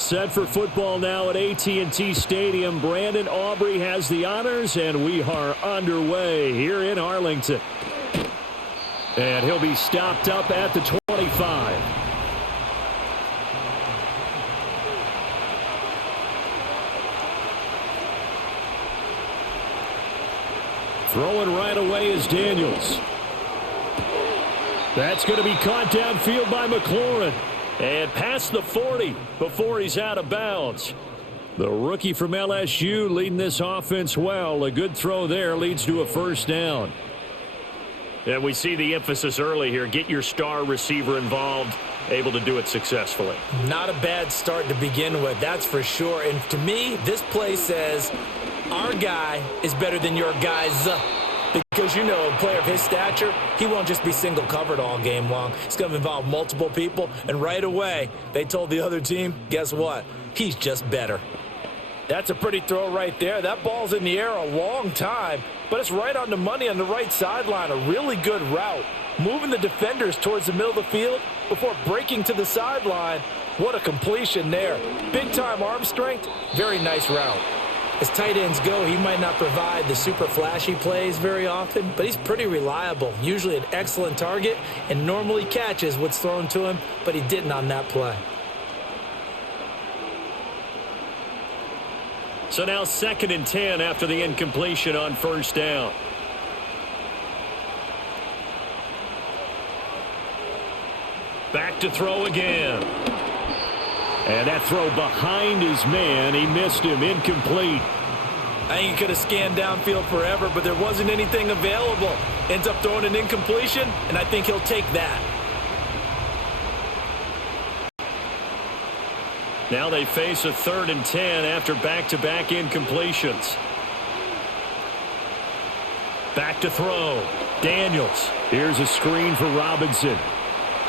Set for football now at AT&T Stadium. Brandon Aubrey has the honors, and we are underway here in Arlington. And he'll be stopped up at the 25. Throwing right away is Daniels. That's going to be caught downfield by McLaurin. And past the 40 before he's out of bounds. The rookie from LSU leading this offense well. A good throw there leads to a first down. And we see the emphasis early here. Get your star receiver involved. Able to do it successfully. Not a bad start to begin with, that's for sure. And to me, this play says our guy is better than your guys. Because, you know, a player of his stature, he won't just be single covered all game long. It's going to involve multiple people. And right away, they told the other team, guess what? He's just better. That's a pretty throw right there. That ball's in the air a long time, but it's right on the money on the right sideline. A really good route. Moving the defenders towards the middle of the field before breaking to the sideline. What a completion there. Big-time arm strength. Very nice route. As tight ends go, he might not provide the super flashy plays very often, but he's pretty reliable. Usually an excellent target and normally catches what's thrown to him, but he didn't on that play. So now 2nd and 10 after the incompletion on first down. Back to throw again. And that throw behind his man. He missed him. Incomplete. I think he could have scanned downfield forever, but there wasn't anything available. Ends up throwing an incompletion, and I think he'll take that. Now they face a 3rd and 10 after back-to-back incompletions. Back to throw. Daniels. Here's a screen for Robinson.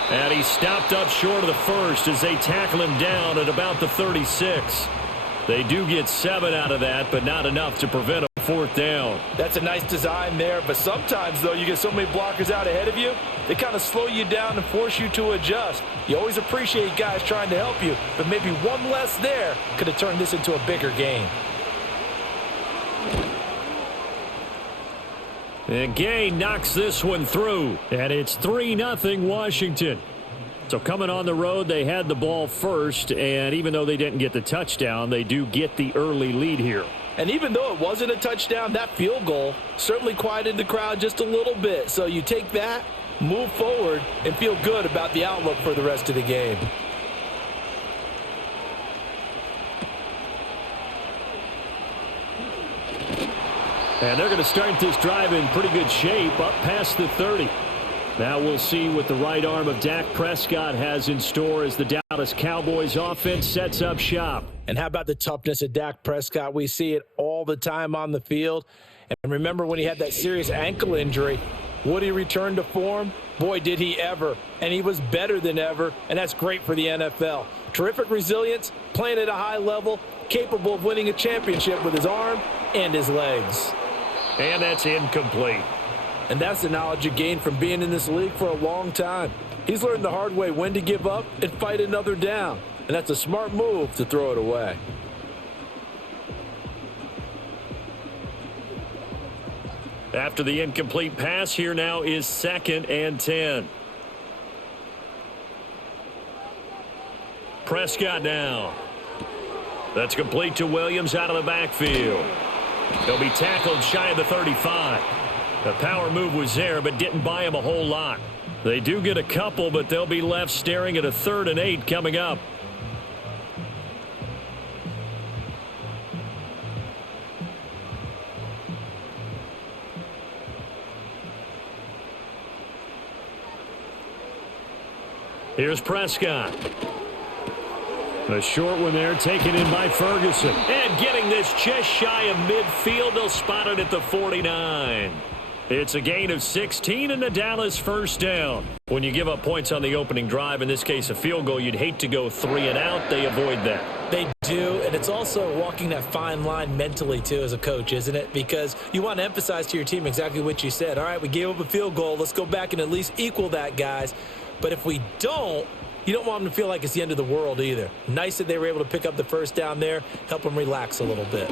And he stopped up short of the first as they tackle him down at about the 36. They do get 7 out of that, but not enough to prevent a 4th down. That's a nice design there, but sometimes, though, you get so many blockers out ahead of you, they kind of slow you down and force you to adjust. You always appreciate guys trying to help you, but maybe one less there could have turned this into a bigger game. And Gay knocks this one through, and it's 3-0 Washington. So coming on the road, they had the ball first, and even though they didn't get the touchdown, they do get the early lead here. And even though it wasn't a touchdown, that field goal certainly quieted the crowd just a little bit. So you take that, move forward, and feel good about the outlook for the rest of the game. And they're going to start this drive in pretty good shape up past the 30. Now we'll see what the right arm of Dak Prescott has in store as the Dallas Cowboys offense sets up shop. And how about the toughness of Dak Prescott? We see it all the time on the field. And remember when he had that serious ankle injury, would he return to form? Boy, did he ever. And he was better than ever, and that's great for the NFL. Terrific resilience, playing at a high level, capable of winning a championship with his arm and his legs. And that's incomplete. And that's the knowledge you gain from being in this league for a long time. He's learned the hard way when to give up and fight another down. And that's a smart move to throw it away. After the incomplete pass, here now is 2nd and 10. Prescott now. That's complete to Williams out of the backfield. He'll be tackled shy of the 35. The power move was there, but didn't buy him a whole lot. They do get a couple, but they'll be left staring at a 3rd and 8 coming up. Here's Prescott. A short one there, taken in by Ferguson. And getting this just shy of midfield, they'll spot it at the 49. It's a gain of 16 and a Dallas first down. When you give up points on the opening drive, in this case a field goal, you'd hate to go 3 and out. They avoid that. They do, and it's also walking that fine line mentally, too, as a coach, isn't it? Because you want to emphasize to your team exactly what you said. All right, we gave up a field goal. Let's go back and at least equal that, guys. But if we don't, You don't want them to feel like it's the end of the world either. Nice that they were able to pick up the first down there, help them relax a little bit.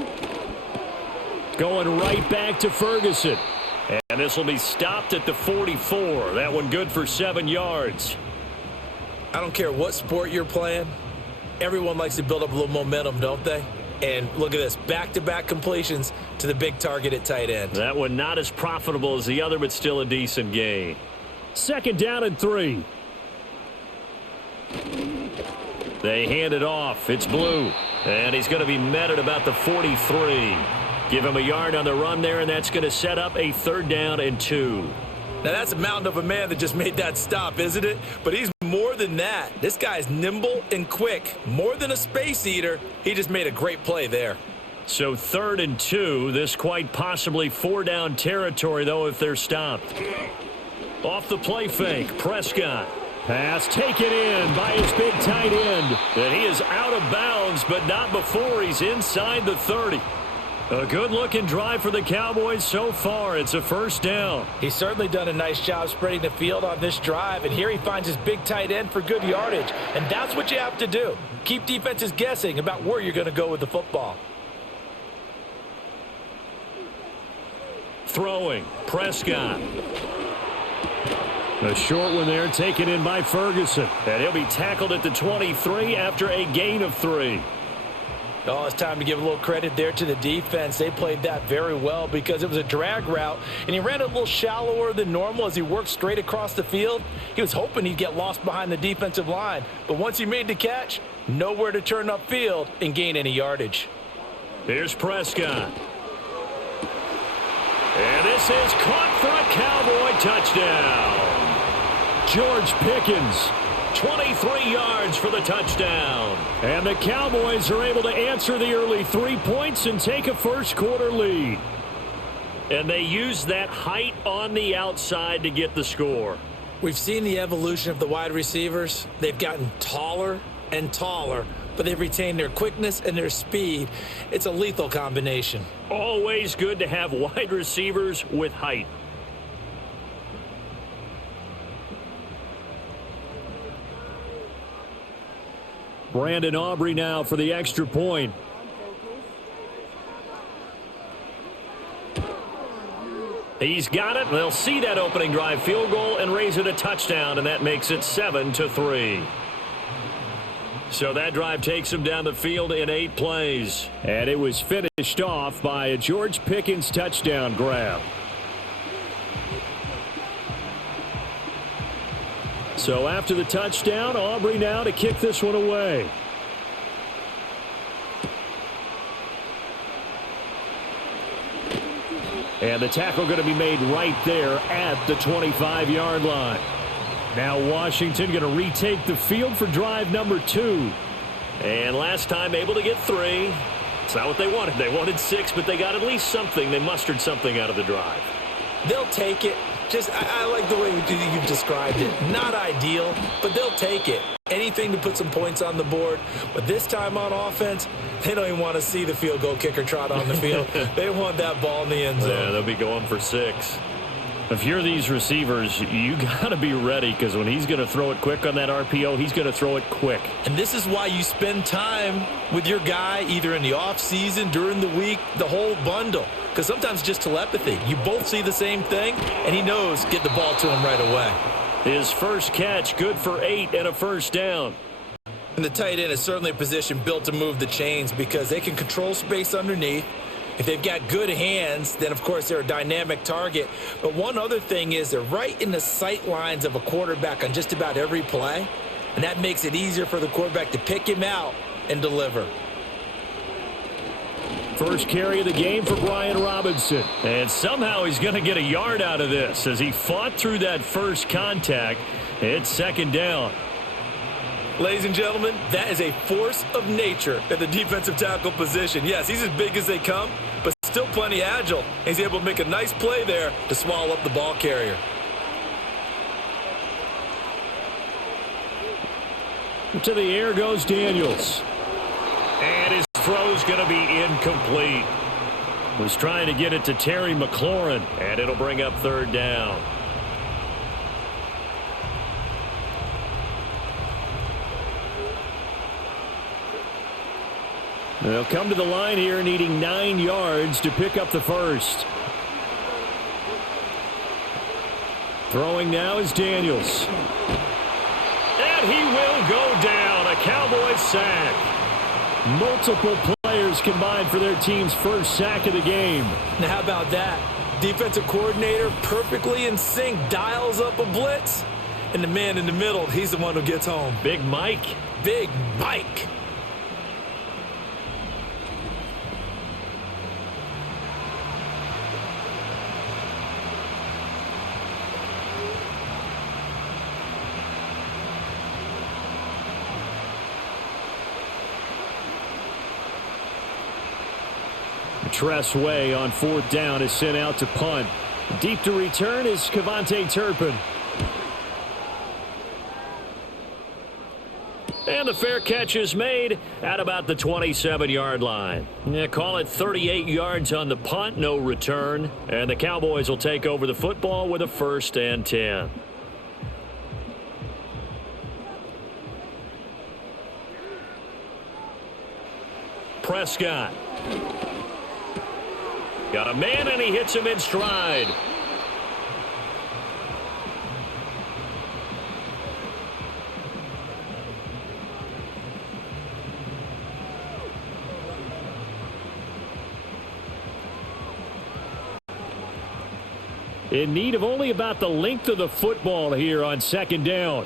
Going right back to Ferguson. And this will be stopped at the 44. That one good for 7 yards. I don't care what sport you're playing. Everyone likes to build up a little momentum, don't they? And look at this, back-to-back completions to the big target at tight end. That one not as profitable as the other, but still a decent gain. 2nd down and 3. They hand it off. It's Blue. And he's going to be met at about the 43. Give him a yard on the run there, and that's going to set up a 3rd down and 2. Now, that's a mountain of a man that just made that stop, isn't it? But he's more than that. This guy's nimble and quick. More than a space eater. He just made a great play there. So 3rd and 2. This quite possibly 4-down territory, though, if they're stopped. Off the play fake, Prescott. Pass taken in by his big tight end. And he is out of bounds, but not before he's inside the 30. A good-looking drive for the Cowboys so far. It's a 1st down. He's certainly done a nice job spreading the field on this drive, and here he finds his big tight end for good yardage. And that's what you have to do. Keep defenses guessing about where you're going to go with the football. Throwing, Prescott. A short one there, taken in by Ferguson. And he'll be tackled at the 23 after a gain of 3. Oh, it's time to give a little credit there to the defense. They played that very well because it was a drag route, and he ran a little shallower than normal as he worked straight across the field. He was hoping he'd get lost behind the defensive line, but once he made the catch, nowhere to turn upfield and gain any yardage. Here's Prescott. And this is caught for a Cowboy touchdown. George Pickens, 23 yards for the touchdown. And the Cowboys are able to answer the early 3 points and take a first-quarter lead. And they use that height on the outside to get the score. We've seen the evolution of the wide receivers. They've gotten taller and taller, but they've retained their quickness and their speed. It's a lethal combination. Always good to have wide receivers with height. Brandon Aubrey now for the extra point. He's got it. They'll see that opening drive field goal and raise it a touchdown, and that makes it 7-3. So that drive takes him down the field in 8 plays. And it was finished off by a George Pickens touchdown grab. So after the touchdown, Aubrey now to kick this one away. And the tackle going to be made right there at the 25-yard line. Now Washington going to retake the field for drive number 2. And last time able to get 3. It's not what they wanted. They wanted 6, but they got at least something. They mustered something out of the drive. They'll take it. I like the way you've described it. Not ideal, but they'll take it. Anything to put some points on the board. But this time on offense, they don't even want to see the field goal kicker trot on the field. They want that ball in the end zone. Yeah, they'll be going for 6. If you're these receivers, you got to be ready, because when he's going to throw it quick on that RPO, he's going to throw it quick. And this is why you spend time with your guy either in the offseason, during the week, the whole bundle. Because sometimes just telepathy. You both see the same thing, and he knows get the ball to him right away. His first catch, good for 8 and a first down. And the tight end is certainly a position built to move the chains because they can control space underneath. If they've got good hands, then, of course, they're a dynamic target. But one other thing is they're right in the sight lines of a quarterback on just about every play, and that makes it easier for the quarterback to pick him out and deliver. First carry of the game for Brian Robinson. And somehow he's going to get a yard out of this as he fought through that first contact. It's 2nd down. Ladies and gentlemen, that is a force of nature at the defensive tackle position. Yes, he's as big as they come, but still plenty agile. He's able to make a nice play there to swallow up the ball carrier. To the air goes Daniels. And his throw's going to be incomplete. Was trying to get it to Terry McLaurin, and it'll bring up 3rd down. They'll come to the line here needing 9 yards to pick up the first. Throwing now is Daniels. And he will go down. A Cowboys sack. Multiple players combined for their team's first sack of the game. Now how about that? Defensive coordinator perfectly in sync, dials up a blitz. And the man in the middle, he's the one who gets home. Big Mike. Big Mike. Tress Way on 4th down is sent out to punt. Deep to return is Kevontae Turpin. And the fair catch is made at about the 27-yard line. Call it 38 yards on the punt, no return. And the Cowboys will take over the football with a 1st and 10. Prescott. Got a man, and he hits him in stride. In need of only about the length of the football here on 2nd down.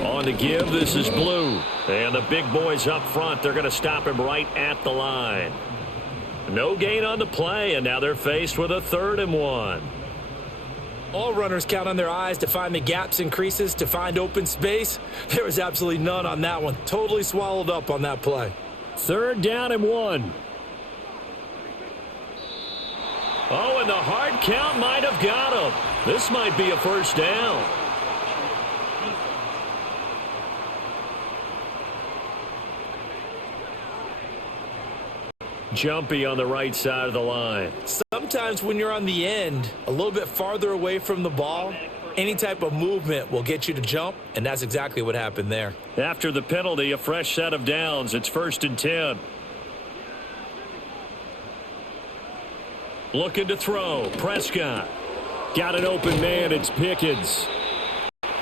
On to give, this is Blue. And the big boys up front, they're going to stop him right at the line. No gain on the play, and now they're faced with a 3rd and 1. All runners count on their eyes to find the gaps and creases, to find open space. There was absolutely none on that one. Totally swallowed up on that play. 3rd down and 1. Oh, and the hard count might have got him. This might be a 1st down. Jumpy on the right side of the line. Sometimes when you're on the end, a little bit farther away from the ball, any type of movement will get you to jump, and that's exactly what happened there. After the penalty, a fresh set of downs. It's 1st and 10. Looking to throw. Prescott. Got an open man. It's Pickens.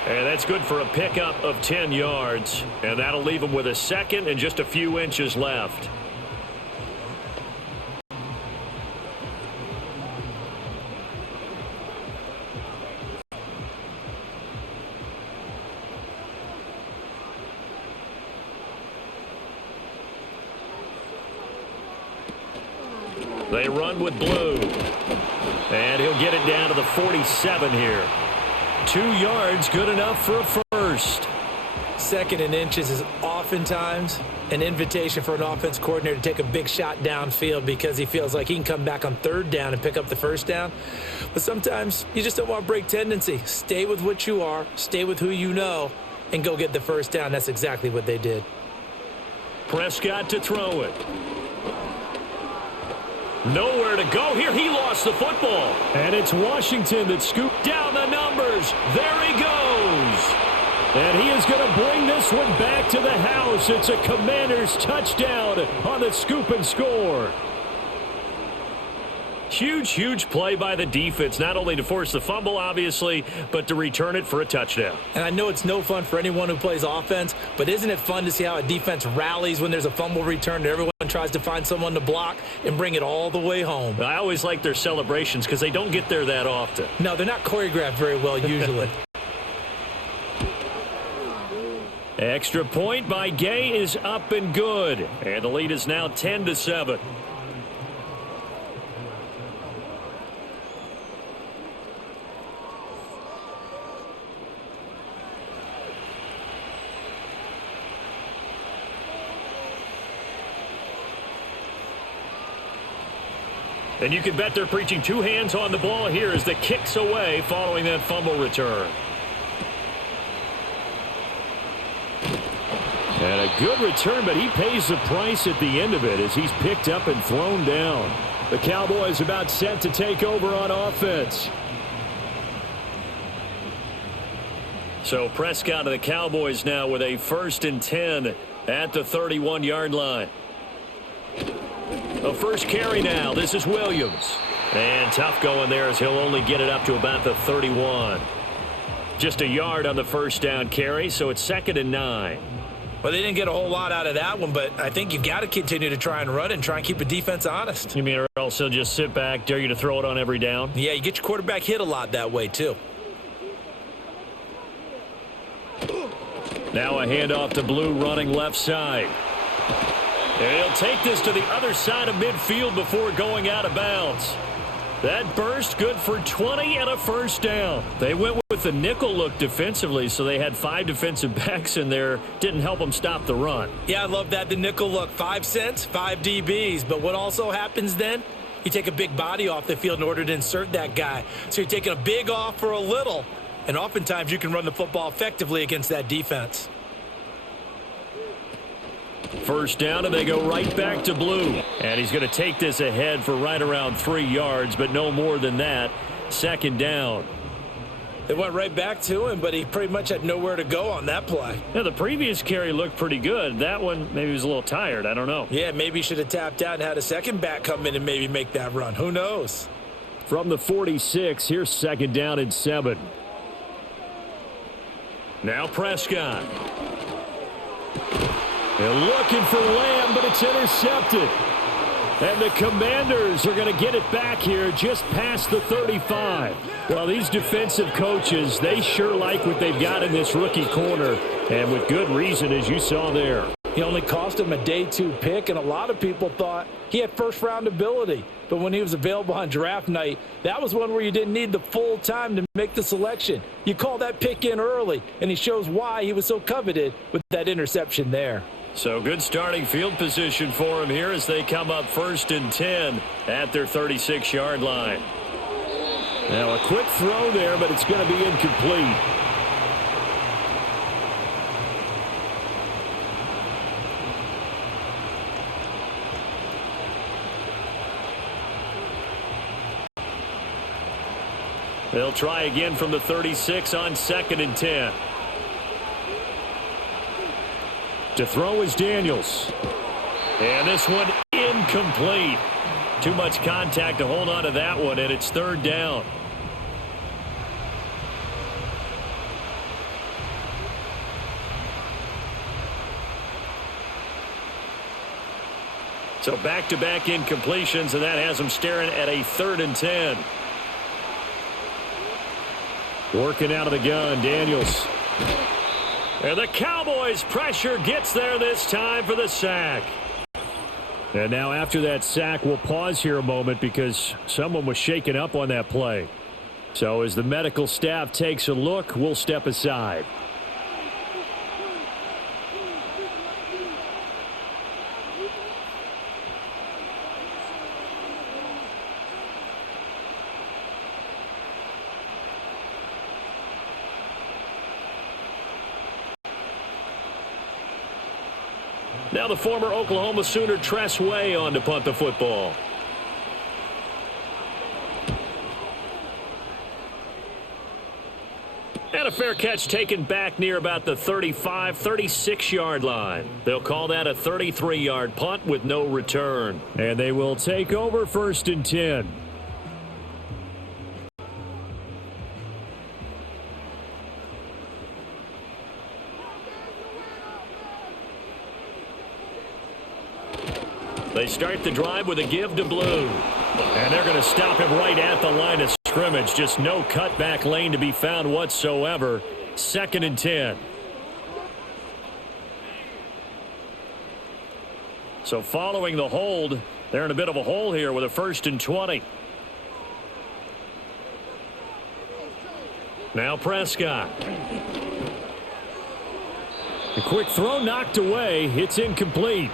And that's good for a pickup of 10 yards. And that'll leave him with a 2nd and just a few inches left. They run with Blue. And he'll get it down to the 47 here. 2 yards, good enough for a 1st. 2nd and inches is oftentimes an invitation for an offense coordinator to take a big shot downfield because he feels like he can come back on 3rd down and pick up the 1st down. But sometimes you just don't want to break tendency. Stay with what you are, stay with who you know, and go get the 1st down. That's exactly what they did. Prescott to throw it. Nowhere to go here. He lost the football. And it's Washington that scooped down the numbers. There he goes. And he is going to bring this one back to the house. It's a Commanders touchdown on the scoop and score. Huge, huge play by the defense, not only to force the fumble, obviously, but to return it for a touchdown. And I know it's no fun for anyone who plays offense, but isn't it fun to see how a defense rallies when there's a fumble return and everyone tries to find someone to block and bring it all the way home? I always like their celebrations because they don't get there that often. No, they're not choreographed very well usually. Extra point by Gay is up and good. And the lead is now 10-7. And you can bet they're preaching 2 hands on the ball here as the kicks away following that fumble return. And a good return, but he pays the price at the end of it as he's picked up and thrown down. The Cowboys about set to take over on offense. So Prescott of the Cowboys now with a 1st and 10 at the 31-yard line. A first carry now. This is Williams. And tough going there as he'll only get it up to about the 31. Just a yard on the first down carry, so it's 2nd and 9. Well, they didn't get a whole lot out of that one, but I think you've got to continue to try and run and try and keep the defense honest. You mean or else he'll just sit back, dare you to throw it on every down? Yeah, you get your quarterback hit a lot that way, too. Now a handoff to Blue running left side. And he'll take this to the other side of midfield before going out of bounds. That burst good for 20 and a first down. They went with the nickel look defensively, so they had 5 defensive backs in there. Didn't help them stop the run. Yeah, I love that, the nickel look. 5 cents, 5 DBs. But what also happens then? You take a big body off the field in order to insert that guy. So you're taking a big off for a little. And oftentimes you can run the football effectively against that defense. First down, and they go right back to Blue. And he's going to take this ahead for right around 3 yards, but no more than that. 2nd down. They went right back to him, but he pretty much had nowhere to go on that play. Yeah, the previous carry looked pretty good. That one, maybe he was a little tired. I don't know. Yeah, maybe he should have tapped out and had a second back come in and maybe make that run. Who knows? From the 46, here's 2nd down and 7. Now Prescott. They're looking for Lamb, but it's intercepted. And the Commanders are going to get it back here just past the 35. Well, these defensive coaches, they sure like what they've got in this rookie corner, and with good reason, as you saw there. He only cost him a day 2 pick, and a lot of people thought he had first-round ability. But when he was available on draft night, that was one where you didn't need the full time to make the selection. You call that pick in early, and he shows why he was so coveted with that interception there. So good starting field position for him here as they come up 1st and 10 at their 36-yard line. Now a quick throw there, but it's going to be incomplete. They'll try again from the 36 on 2nd and 10. To throw is Daniels. And this one incomplete. Too much contact to hold on to that one, and it's 3rd down. So back-to-back incompletions, and that has them staring at a 3rd and 10. Working out of the gun, Daniels. And the Cowboys' pressure gets there this time for the sack. And now after that sack, we'll pause here a moment because someone was shaken up on that play. So as the medical staff takes a look, we'll step aside. Now the former Oklahoma Sooner Tress Way on to punt the football. And a fair catch taken back near about the 35, 36-yard line. They'll call that a 33-yard punt with no return. And they will take over 1st and 10. They start the drive with a give to Blue. And they're going to stop him right at the line of scrimmage. Just no cutback lane to be found whatsoever. 2nd and 10. So following the hold, they're in a bit of a hole here with a 1st and 20. Now Prescott. A quick throw knocked away. It's incomplete.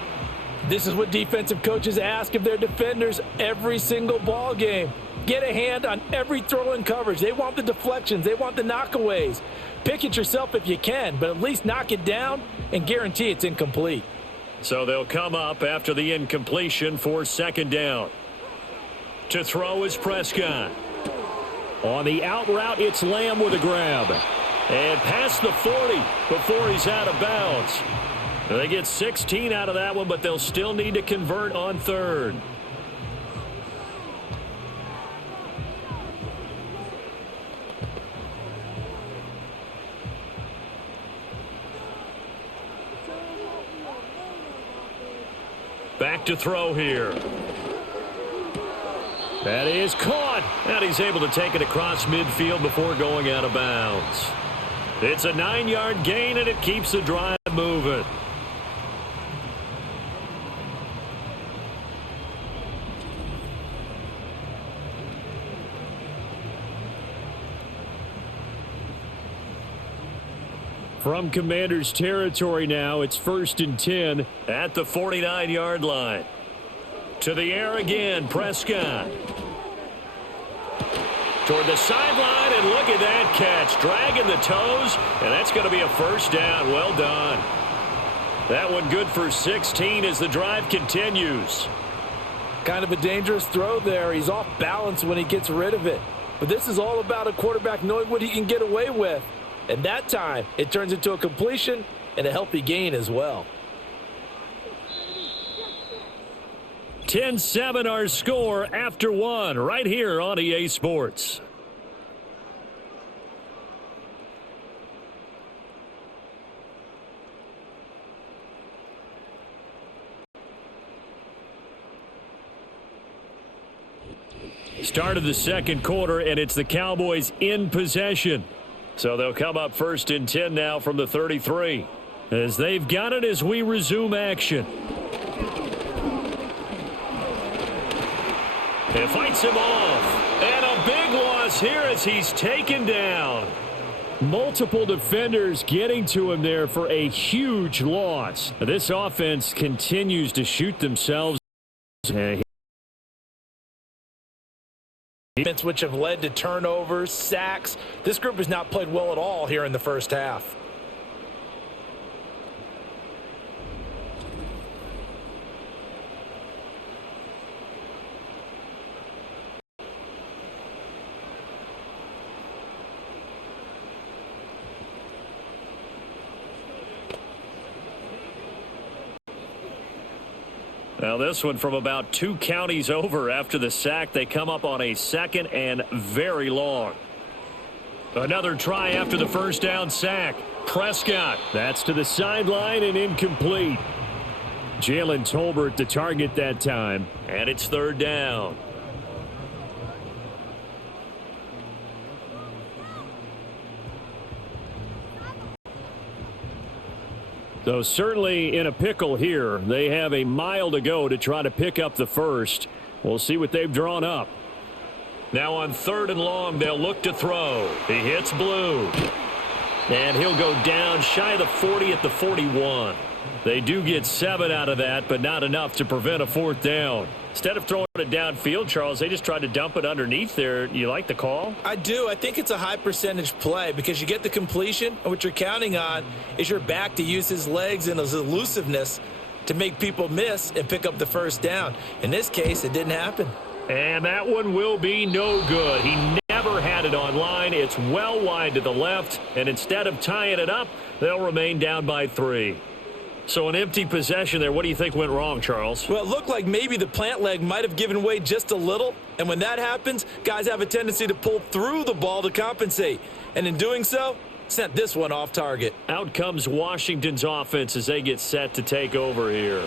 This is what defensive coaches ask of their defenders every single ball game. Get a hand on every throw in coverage. They want the deflections. They want the knockaways. Pick it yourself if you can, but at least knock it down and guarantee it's incomplete. So they'll come up after the incompletion for 2nd down. To throw is Prescott. On the out route, it's Lamb with a grab. And past the 40 before he's out of bounds. They get 16 out of that one, but they'll still need to convert on third. Back to throw here. That is caught. And he's able to take it across midfield before going out of bounds. It's a 9-yard gain, and it keeps the drive moving. From Commander's territory now, it's 1st and 10 at the 49-yard line. To the air again, Prescott. Toward the sideline, and look at that catch. Dragging the toes, and that's going to be a first down. Well done. That one good for 16 as the drive continues. Kind of a dangerous throw there. He's off balance when he gets rid of it. But this is all about a quarterback knowing what he can get away with. And that time, it turns into a completion and a healthy gain as well. 10-7 our score after one right here on EA Sports. Start of the second quarter, and it's the Cowboys in possession. So they'll come up 1st and 10 now from the 33. As they've got it as we resume action. It fights him off. And a big loss here as he's taken down. Multiple defenders getting to him there for a huge loss. This offense continues to shoot themselves. Which have led to turnovers, sacks. This group has not played well at all here in the first half. Now this one from about 2 counties over after the sack. They come up on a 2nd and very long. Another try after the first down sack. Prescott. That's to the sideline and incomplete. Jalen Tolbert the target that time. And it's 3rd down. So certainly in a pickle here. They have a mile to go to try to pick up the first. We'll see what they've drawn up. Now on 3rd and long, they'll look to throw. He hits Blue. And he'll go down shy of the 40 at the 41. They do get 7 out of that, but not enough to prevent a 4th down. Instead of throwing it downfield, Charles, they just tried to dump it underneath there. You like the call? I do. I think it's a high percentage play because you get the completion, and what you're counting on is your back to use his legs and his elusiveness to make people miss and pick up the first down. In this case, it didn't happen. And that one will be no good. He never had it on line. It's well wide to the left, and instead of tying it up, they'll remain down by 3. So an empty possession there. What do you think went wrong, Charles? Well, it looked like maybe the plant leg might have given way just a little. And when that happens, guys have a tendency to pull through the ball to compensate. And in doing so, sent this one off target. Out comes Washington's offense as they get set to take over here.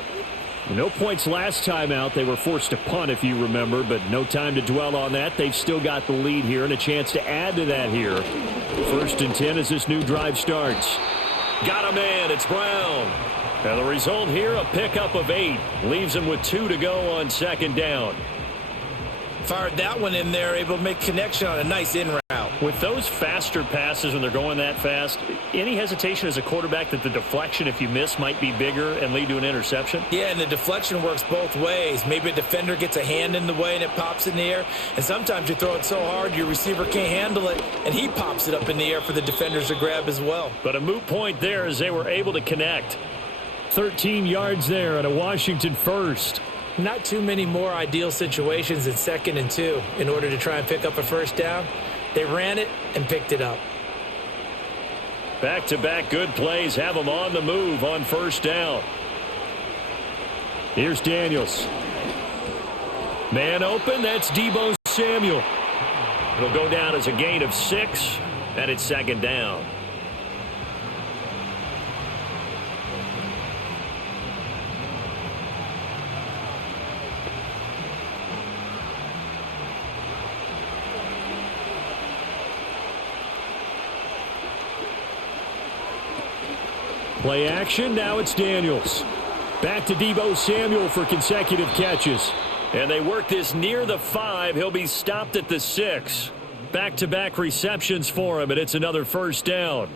No points last time out. They were forced to punt, if you remember, but no time to dwell on that. They've still got the lead here and a chance to add to that here. 1st and 10 as this new drive starts. Got a man. It's Brown. And the result here, a pickup of 8. Leaves him with 2 to go on 2nd down. Fired that one in there, able to make connection on a nice in route. With those faster passes when they're going that fast, any hesitation as a quarterback that the deflection, if you miss, might be bigger and lead to an interception? Yeah, and the deflection works both ways. Maybe a defender gets a hand in the way and it pops in the air. And sometimes you throw it so hard your receiver can't handle it, and he pops it up in the air for the defenders to grab as well. But a moot point there as they were able to connect. 13 yards there and a Washington first. Not too many more ideal situations in 2nd and 2 in order to try and pick up a first down. They ran it and picked it up. Back-to-back good plays have them on the move on first down. Here's Daniels. Man open, that's Deebo Samuel. It'll go down as a gain of 6, and it's second down. Play action, now it's Daniels. Back to Deebo Samuel for consecutive catches. And they work this near the 5. He'll be stopped at the 6. Back-to-back receptions for him, and it's another first down.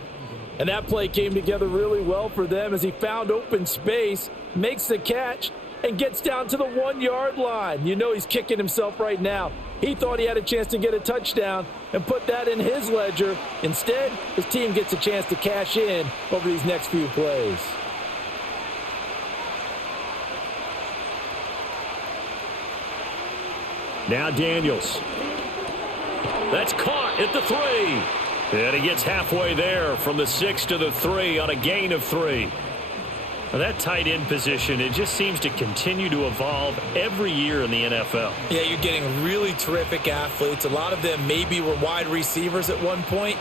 And that play came together really well for them as he found open space, makes the catch, and gets down to the 1-yard line. You know he's kicking himself right now. He thought he had a chance to get a touchdown and put that in his ledger. Instead, his team gets a chance to cash in over these next few plays. Now Daniels. That's caught at the 3. And he gets halfway there from the 6 to the 3 on a gain of 3. Now that tight end position, it just seems to continue to evolve every year in the NFL. Yeah, you're getting really terrific athletes. A lot of them maybe were wide receivers at one point.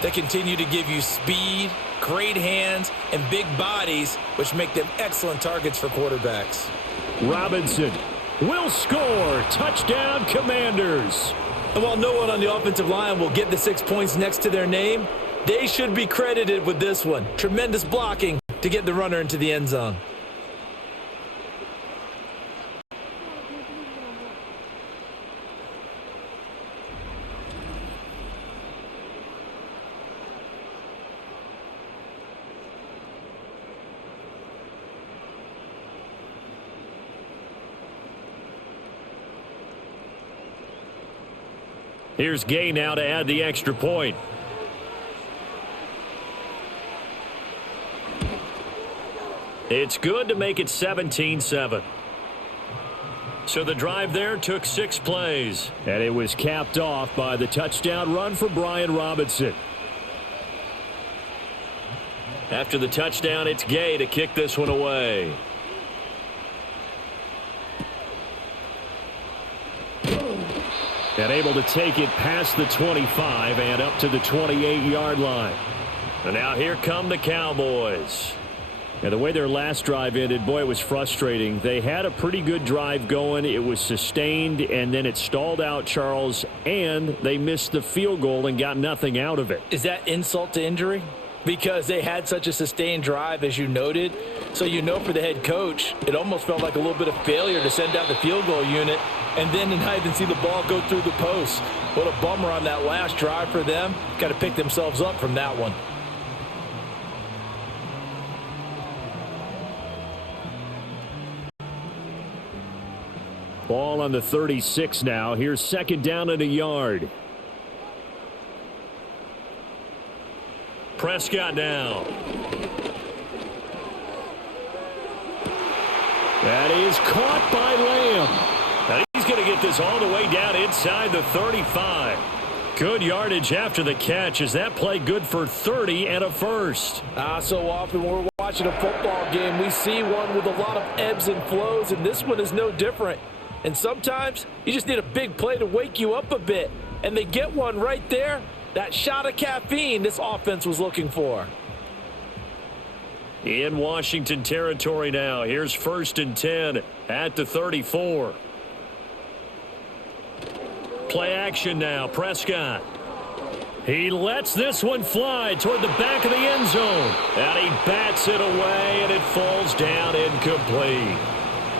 They continue to give you speed, great hands, and big bodies, which make them excellent targets for quarterbacks. Robinson will score. Touchdown, Commanders. And while no one on the offensive line will get the 6 points next to their name, they should be credited with this one. Tremendous blocking to get the runner into the end zone. Here's Gay now to add the extra point. It's good to make it 17-7. So the drive there took 6 plays. And it was capped off by the touchdown run for Brian Robinson. After the touchdown, it's Gay to kick this one away. And able to take it past the 25 and up to the 28-yard line. And now here come the Cowboys. And the way their last drive ended, boy, it was frustrating. They had a pretty good drive going. It was sustained, and then it stalled out, Charles, and they missed the field goal and got nothing out of it. Is that insult to injury? Because they had such a sustained drive, as you noted. So you know for the head coach, it almost felt like a little bit of failure to send out the field goal unit and then to not even see the ball go through the post. What a bummer on that last drive for them. Got to pick themselves up from that one. Ball on the 36 now. Here's second down and a yard. Prescott now. That is caught by Lamb. And he's going to get this all the way down inside the 35. Good yardage after the catch. Is that play good for 30 and a first? So often when we're watching a football game, we see one with a lot of ebbs and flows, and this one is no different. And sometimes you just need a big play to wake you up a bit. And they get one right there. That shot of caffeine this offense was looking for. In Washington territory now. Here's first and 10 at the 34. Play action now. Prescott. He lets this one fly toward the back of the end zone. And he bats it away, and it falls down incomplete.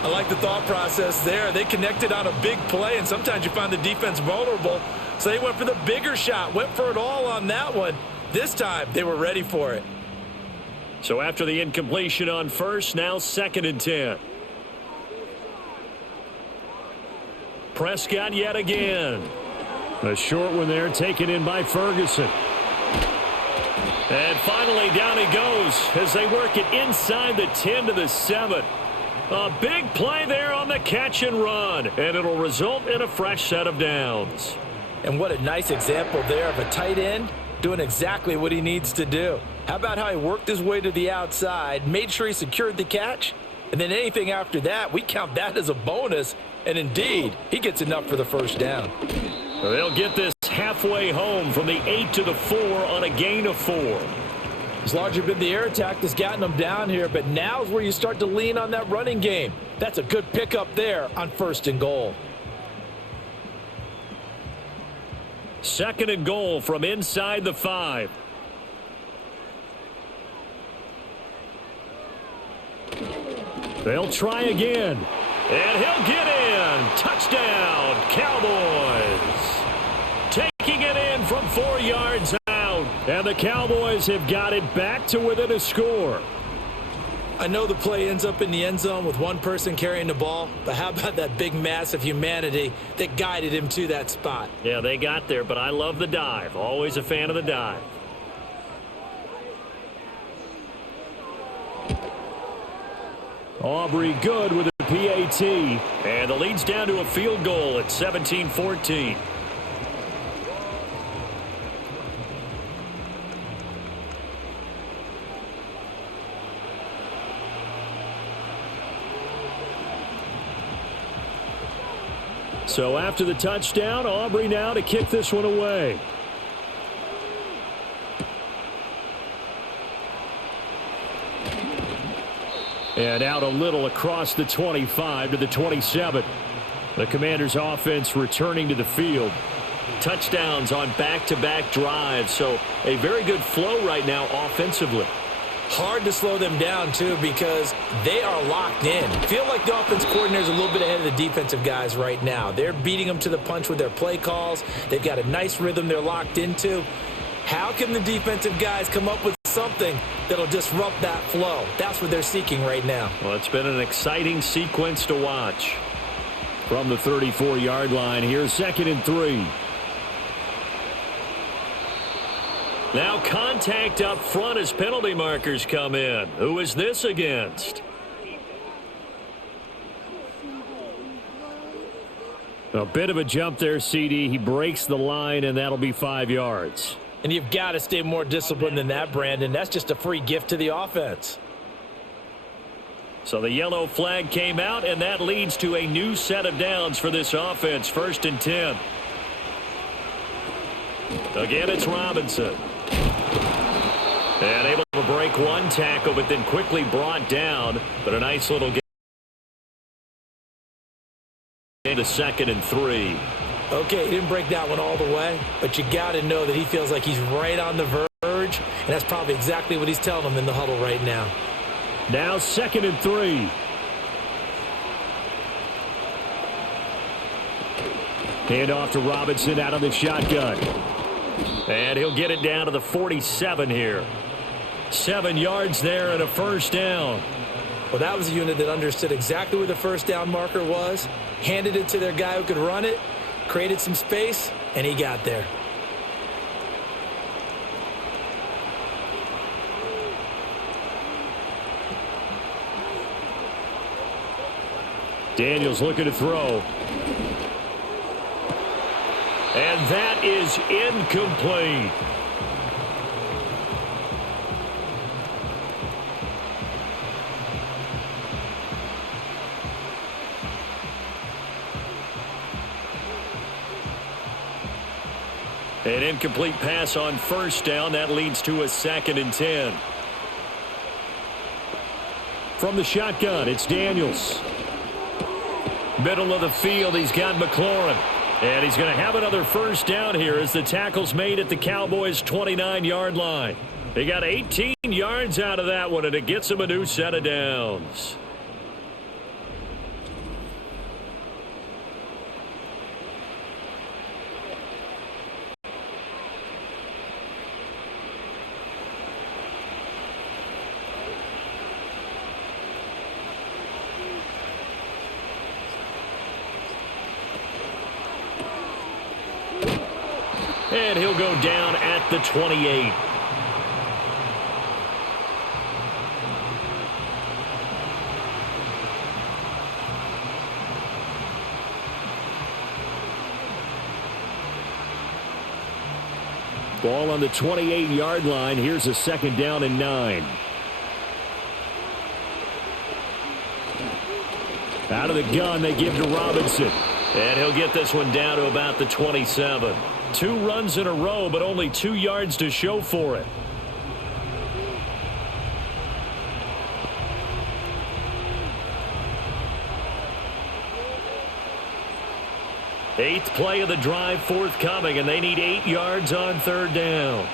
I like the thought process there. They connected on a big play, and sometimes you find the defense vulnerable. So they went for the bigger shot, went for it all on that one. This time, they were ready for it. So after the incompletion on first, now second and 10. Prescott yet again. A short one there taken in by Ferguson. And finally down he goes as they work it inside the 10 to the 7. A big play there on the catch and run, and it'll result in a fresh set of downs. And what a nice example there of a tight end doing exactly what he needs to do. How about how he worked his way to the outside, made sure he secured the catch, and then anything after that, we count that as a bonus, and indeed, he gets enough for the first down. They'll get this halfway home from the 8 to the 4 on a gain of 4. It's largely been the air attack that's gotten them down here, but now's where you start to lean on that running game. That's a good pickup there on 1st and goal. 2nd and goal from inside the 5. They'll try again. And he'll get in. Touchdown, Cowboys. Taking it in from 4 yards out. And the Cowboys have got it back to within a score. I know the play ends up in the end zone with one person carrying the ball, but how about that big mass of humanity that guided him to that spot? Yeah, they got there, but I love the dive. Always a fan of the dive. Aubrey good with a PAT. And the lead's down to a field goal at 17-14. So after the touchdown, Aubrey now to kick this one away. And out a little across the 25 to the 27. The Commanders' offense returning to the field. Touchdowns on back-to-back drives, so a very good flow right now offensively. Hard to slow them down, too, because they are locked in. Feel like the offense coordinator is a little bit ahead of the defensive guys right now. They're beating them to the punch with their play calls. They've got a nice rhythm they're locked into. How can the defensive guys come up with something that'll disrupt that flow? That's what they're seeking right now. Well, it's been an exciting sequence to watch. From the 34-yard line, here's 2nd and 3. Now contact up front as penalty markers come in. Who is this against? A bit of a jump there, CD. He breaks the line, and that'll be 5 yards. And you've got to stay more disciplined than that, Brandon. That's just a free gift to the offense. So the yellow flag came out, and that leads to a new set of downs for this offense. 1st and 10. Again, it's Robinson. And able to break one tackle, but then quickly brought down. But a nice little game. To 2nd and 3. Okay, he didn't break that one all the way, but you got to know that he feels like he's right on the verge, and that's probably exactly what he's telling them in the huddle right now. Now 2nd and 3. Hand off to Robinson out of the shotgun. And he'll get it down to the 47 here. 7 yards there and a first down. Well, that was a unit that understood exactly where the first down marker was, handed it to their guy who could run it, created some space, and he got there. Daniels looking to throw. And that is incomplete. An incomplete pass on first down. That leads to a 2nd and 10. From the shotgun, it's Daniels. Middle of the field, he's got McLaurin. And he's going to have another first down here as the tackle's made at the Cowboys' 29-yard line. They got 18 yards out of that one, and it gets them a new set of downs. And he'll go down at the 28. Ball on the 28-yard line. Here's a 2nd down and 9. Out of the gun, they give to Robinson. And he'll get this one down to about the 27. 2 runs in a row, but only 2 yards to show for it. Eighth play of the drive forthcoming, and they need 8 yards on 3rd down.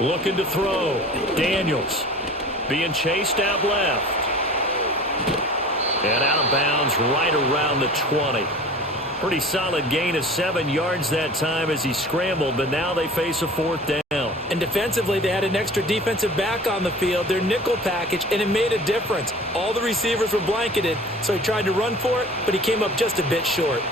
Looking to throw. Daniels being chased out left. And out of bounds right around the 20. Pretty solid gain of 7 yards that time as he scrambled, but now they face a 4th down. And defensively, they had an extra defensive back on the field, their nickel package, and it made a difference. All the receivers were blanketed, so he tried to run for it, but he came up just a bit short.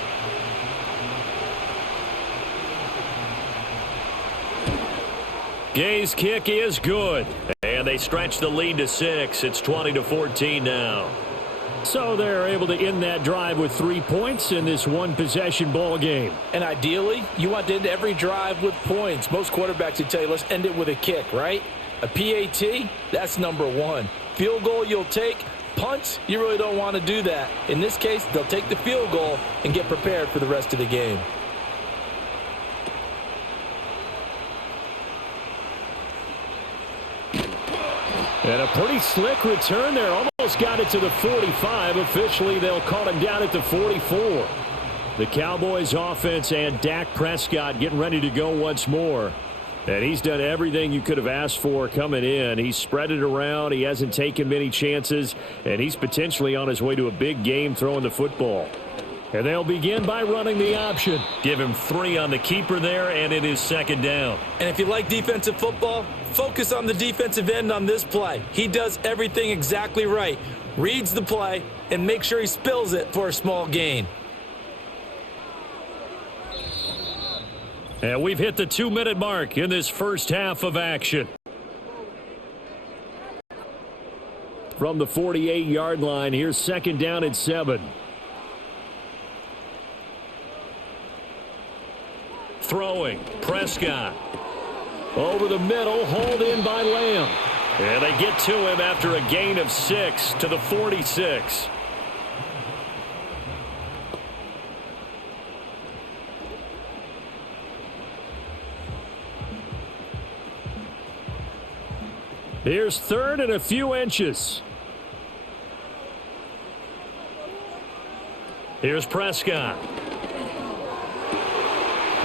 Gay's kick is good, and they stretch the lead to 6. It's 20-14 now. So they're able to end that drive with 3 points in this one-possession ball game. And ideally, you want to end every drive with points. Most quarterbacks would tell you, let's end it with a kick, right? A PAT, that's number 1. Field goal you'll take. Punts, you really don't want to do that. In this case, they'll take the field goal and get prepared for the rest of the game. And a pretty slick return there. Almost got it to the 45. Officially, they'll call him down at the 44. The Cowboys offense and Dak Prescott getting ready to go once more. And he's done everything you could have asked for coming in. He's spread it around. He hasn't taken many chances. And he's potentially on his way to a big game throwing the football. And they'll begin by running the option. Give him 3 on the keeper there, and it is 2nd down. And if you like defensive football, focus on the defensive end on this play. He does everything exactly right. Reads the play and makes sure he spills it for a small gain. And we've hit the 2-minute mark in this first half of action. From the 48-yard line, here's 2nd down and 7. Throwing, Prescott. Over the middle, hauled in by Lamb. And they get to him after a gain of 6 to the 46. Here's 3rd and a few inches. Here's Prescott.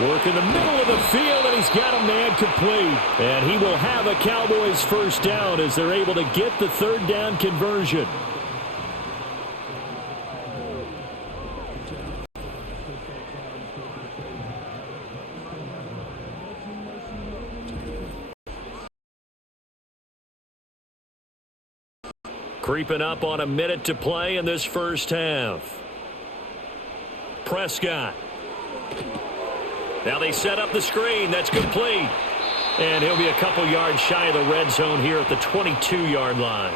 Work in the middle of the field, and he's got a man complete. And he will have a Cowboys first down as they're able to get the 3rd down conversion. Creeping up on a minute to play in this first half. Prescott. Now they set up the screen. That's complete. And he'll be a couple yards shy of the red zone here at the 22-yard line.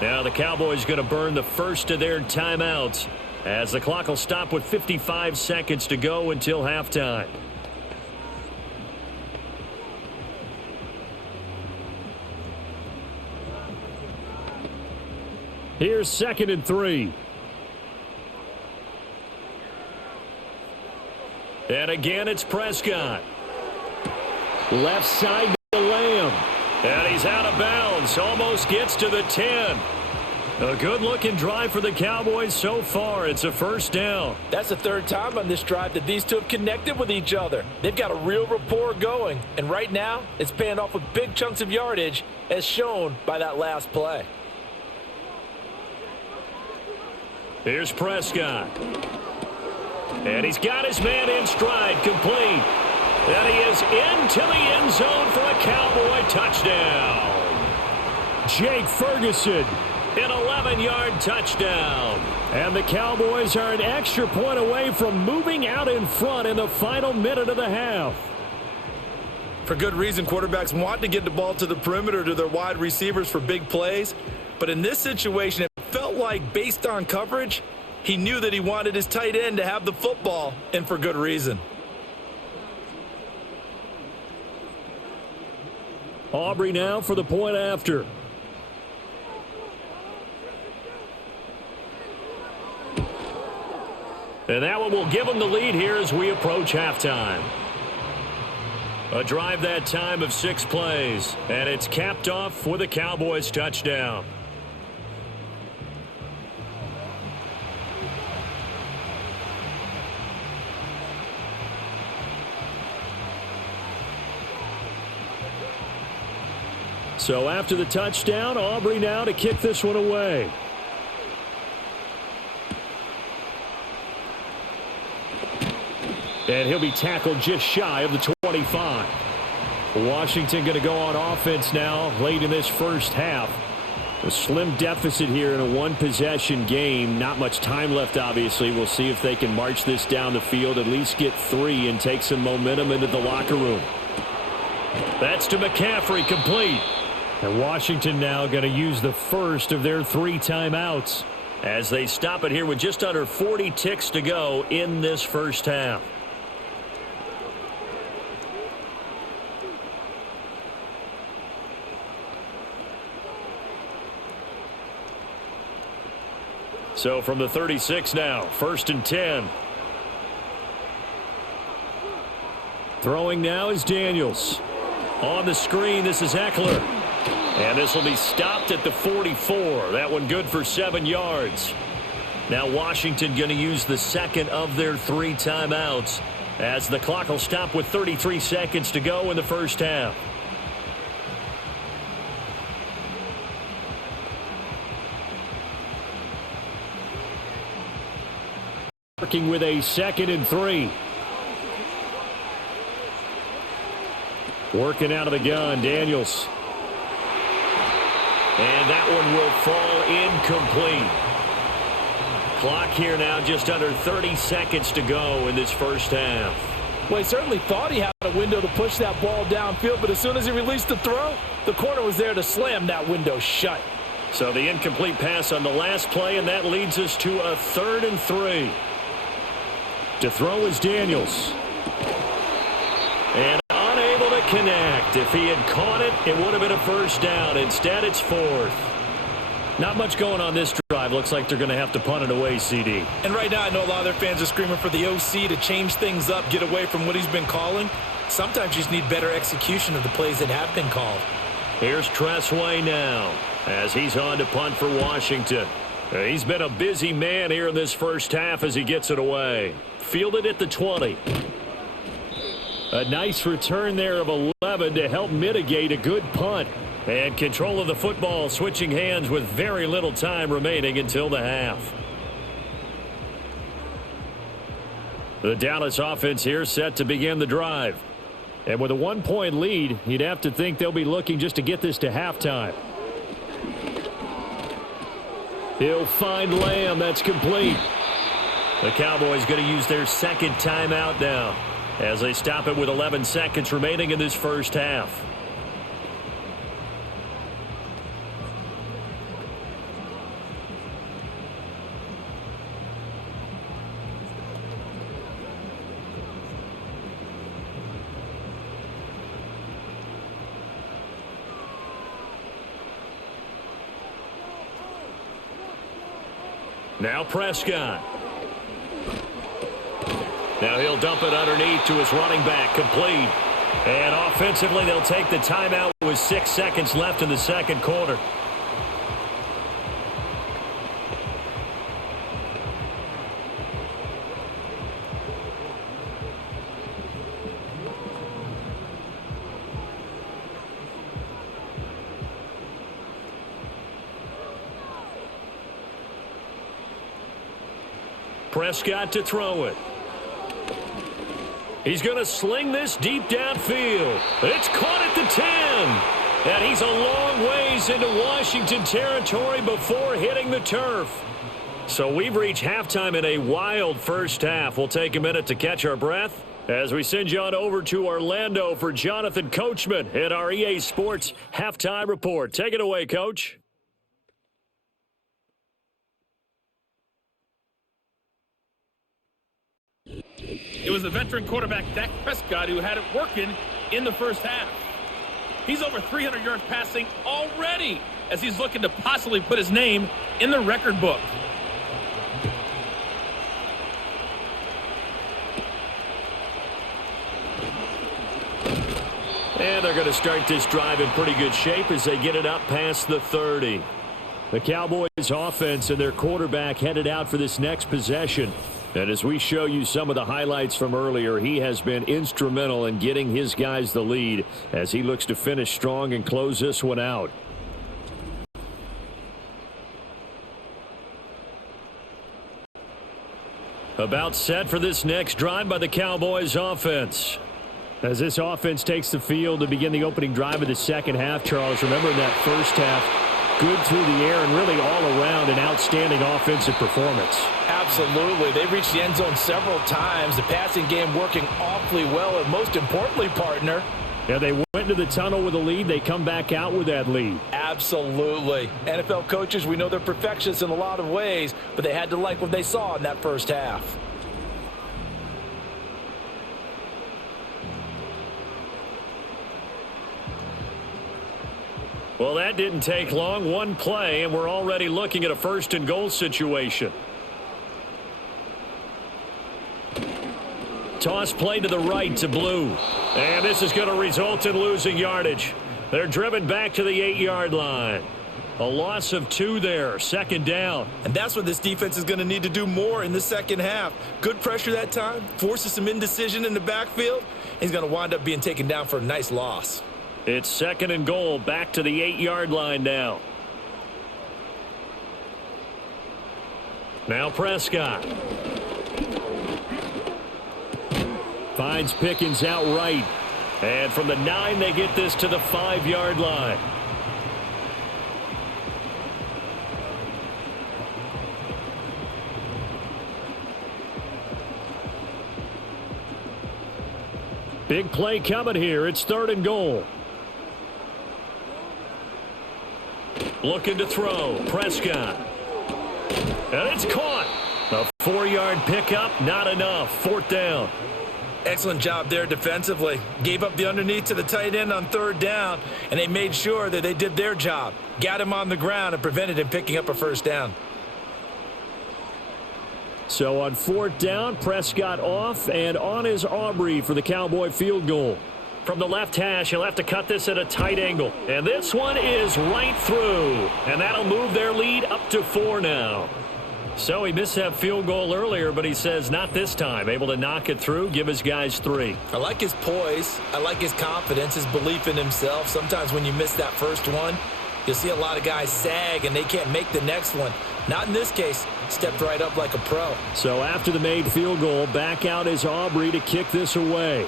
Now the Cowboys going to burn the first of their timeouts as the clock will stop with 55 seconds to go until halftime. Here's 2nd and 3. And again, it's Prescott. Left side to Lamb. And he's out of bounds. Almost gets to the 10. A good-looking drive for the Cowboys so far. It's a first down. That's the 3rd time on this drive that these two have connected with each other. They've got a real rapport going. And right now, it's paying off with big chunks of yardage, as shown by that last play. Here's Prescott. And he's got his man in stride, complete. And he is into the end zone for a Cowboy touchdown. Jake Ferguson, an 11-yard touchdown. And the Cowboys are an extra point away from moving out in front in the final minute of the half. For good reason, quarterbacks want to get the ball to the perimeter to their wide receivers for big plays. But in this situation, it felt like, based on coverage, he knew that he wanted his tight end to have the football, and for good reason. Aubrey now for the point after. And that one will give them the lead here as we approach halftime. A drive that time of 6 plays, and it's capped off with a Cowboys touchdown. So after the touchdown, Aubrey now to kick this one away. And he'll be tackled just shy of the 25. Washington going to go on offense now late in this first half. A slim deficit here in a one-possession game. Not much time left, obviously. We'll see if they can march this down the field, at least get 3 and take some momentum into the locker room. That's to McCaffrey, complete. And Washington now going to use the first of their 3 timeouts as they stop it here with just under 40 ticks to go in this first half. So from the 36 now, 1st and 10. Throwing now is Daniels. On the screen, this is Eckler. And this will be stopped at the 44. That one good for 7 yards. Now Washington going to use the second of their 3 timeouts as the clock will stop with 33 seconds to go in the first half. Working with a 2nd and 3. Working out of the gun, Daniels. And that one will fall incomplete. Clock here now just under 30 seconds to go in this first half. Well, he certainly thought he had a window to push that ball downfield, but as soon as he released the throw, the corner was there to slam that window shut. So the incomplete pass on the last play, and that leads us to a 3rd and 3. To throw is Daniels. And unable to connect. If he had caught it, it would have been a first down. Instead, it's 4th. Not much going on this drive. Looks like they're going to have to punt it away, CD. And right now, I know a lot of their fans are screaming for the OC to change things up, get away from what he's been calling. Sometimes you just need better execution of the plays that have been called. Here's Tressway now as he's on to punt for Washington. He's been a busy man here in this first half as he gets it away. Fielded at the 20. A nice return there of 11 to help mitigate a good punt. And control of the football switching hands with very little time remaining until the half. The Dallas offense here set to begin the drive. And with a 1-point lead, you'd have to think they'll be looking just to get this to halftime. He'll find Lamb. That's complete. The Cowboys going to use their 2nd timeout now as they stop it with 11 seconds remaining in this first half. Now Prescott. Now he'll dump it underneath to his running back, complete. And offensively, they'll take the timeout with 6 seconds left in the second quarter. Prescott to throw it. He's going to sling this deep downfield. It's caught at the 10. And he's a long ways into Washington territory before hitting the turf. So we've reached halftime in a wild first half. We'll take a minute to catch our breath as we send you on over to Orlando for Jonathan Coachman in our EA Sports Halftime Report. Take it away, Coach. It was the veteran quarterback, Dak Prescott, who had it working in the first half. He's over 300 yards passing already as he's looking to possibly put his name in the record book. And they're going to start this drive in pretty good shape as they get it up past the 30. The Cowboys offense and their quarterback headed out for this next possession. And as we show you some of the highlights from earlier, he has been instrumental in getting his guys the lead as he looks to finish strong and close this one out. About set for this next drive by the Cowboys offense. As this offense takes the field to begin the opening drive of the second half, Charles, remember in that first half, good through the air and really all around an outstanding offensive performance. Absolutely. They reached the end zone several times. The passing game working awfully well, and most importantly, partner, yeah, they went to the tunnel with a lead. They come back out with that lead. Absolutely. NFL coaches, we know they're perfectionists in a lot of ways, but they had to like what they saw in that first half. Well, that didn't take long. One play, and we're already looking at a first-and-goal situation. Toss play to the right to Blue. And this is going to result in losing yardage. They're driven back to the 8-yard line. A loss of 2 there, second down. And that's what this defense is going to need to do more in the second half. Good pressure that time, forces some indecision in the backfield. He's going to wind up being taken down for a nice loss. It's second and goal, back to the 8-yard line now. Now Prescott. Finds Pickens out right. And from the 9, they get this to the 5-yard line. Big play coming here. It's third and goal. Looking to throw. Prescott. And it's caught. A 4-yard pickup. Not enough. Fourth down. Excellent job there defensively. Gave up the underneath to the tight end on third down, and they made sure that they did their job. Got him on the ground and prevented him picking up a first down. So on fourth down, Prescott off, and on is Aubrey for the Cowboy field goal. From the left hash, he'll have to cut this at a tight angle. And this one is right through. And that'll move their lead up to 4 now. So he missed that field goal earlier, but he says not this time. Able to knock it through, give his guys 3. I like his poise. I like his confidence, his belief in himself. Sometimes when you miss that first one, you'll see a lot of guys sag and they can't make the next one. Not in this case. Stepped right up like a pro. So after the made field goal, back out is Aubrey to kick this away.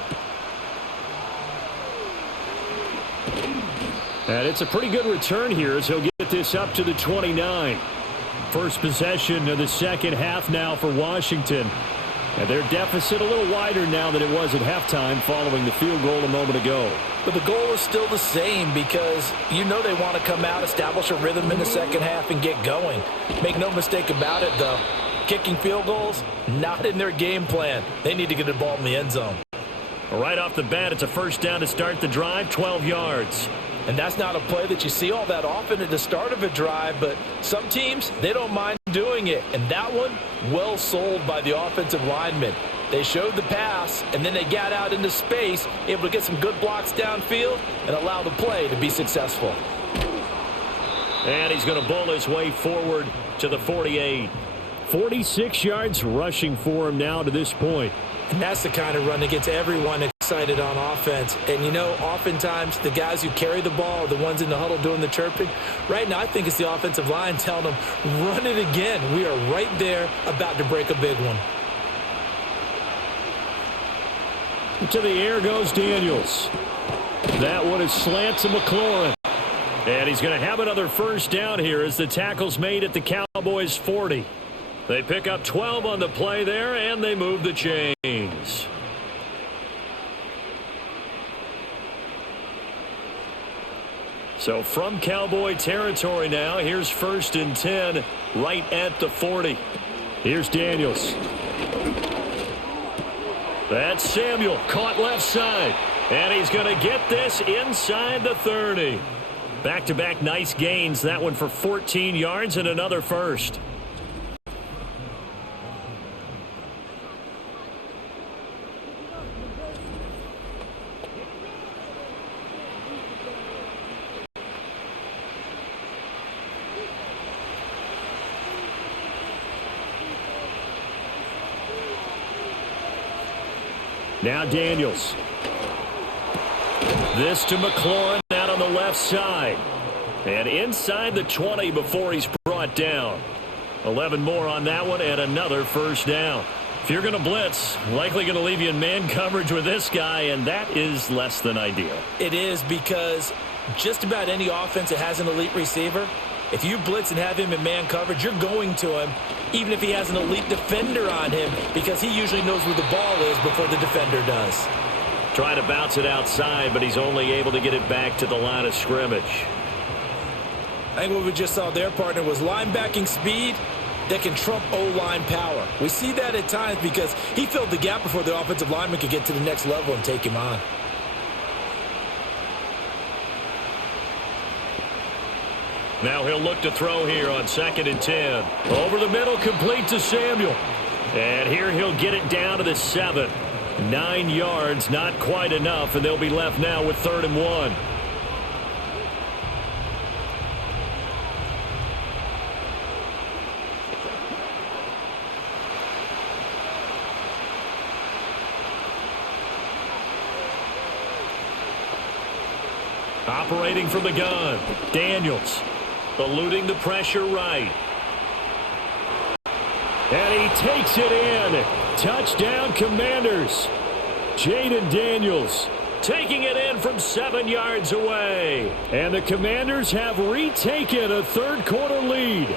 And it's a pretty good return here as he'll get this up to the 29. First possession of the second half now for Washington. And their deficit a little wider now than it was at halftime following the field goal a moment ago. But the goal is still the same because you know they want to come out, establish a rhythm in the second half, and get going. Make no mistake about it, though. Kicking field goals, not in their game plan. They need to get the ball in the end zone. Right off the bat, it's a first down to start the drive, 12 yards. And that's not a play that you see all that often at the start of a drive, but some teams, they don't mind doing it. And that one, well sold by the offensive lineman. They showed the pass, and then they got out into space, able to get some good blocks downfield and allow the play to be successful. And he's going to bowl his way forward to the 48. 46 yards rushing for him now to this point. And that's the kind of run that gets everyone excited on offense. And, you know, oftentimes the guys who carry the ball are the ones in the huddle doing the chirping. Right now, I think it's the offensive line telling them, run it again. We are right there about to break a big one. To the air goes Daniels. That one is slant to McLaurin. And he's going to have another first down here as the tackle's made at the Cowboys 40. They pick up 12 on the play there, and they move the chains. So from Cowboy territory now, here's 1st and 10 right at the 40. Here's Daniels. That's Samuel, caught left side. And he's going to get this inside the 30. Back-to-back nice gains. That one for 14 yards and another first. Now Daniels. This to McLaurin out on the left side. And inside the 20 before he's brought down. 11 more on that one and another first down. If you're going to blitz, likely going to leave you in man coverage with this guy, and that is less than ideal. It is, because just about any offense that has an elite receiver, if you blitz and have him in man coverage, you're going to him, even if he has an elite defender on him, because he usually knows where the ball is before the defender does. Trying to bounce it outside, but he's only able to get it back to the line of scrimmage. I think what we just saw there, partner, was linebacking speed that can trump O-line power. We see that at times because he filled the gap before the offensive lineman could get to the next level and take him on. Now he'll look to throw here on 2nd and 10. Over the middle, complete to Samuel. And here he'll get it down to the 7. 9 yards, not quite enough, and they'll be left now with 3rd and 1. Operating from the gun, Daniels, eluding the pressure right. And he takes it in. Touchdown, Commanders. Jayden Daniels taking it in from 7 yards away. And the Commanders have retaken a third-quarter lead.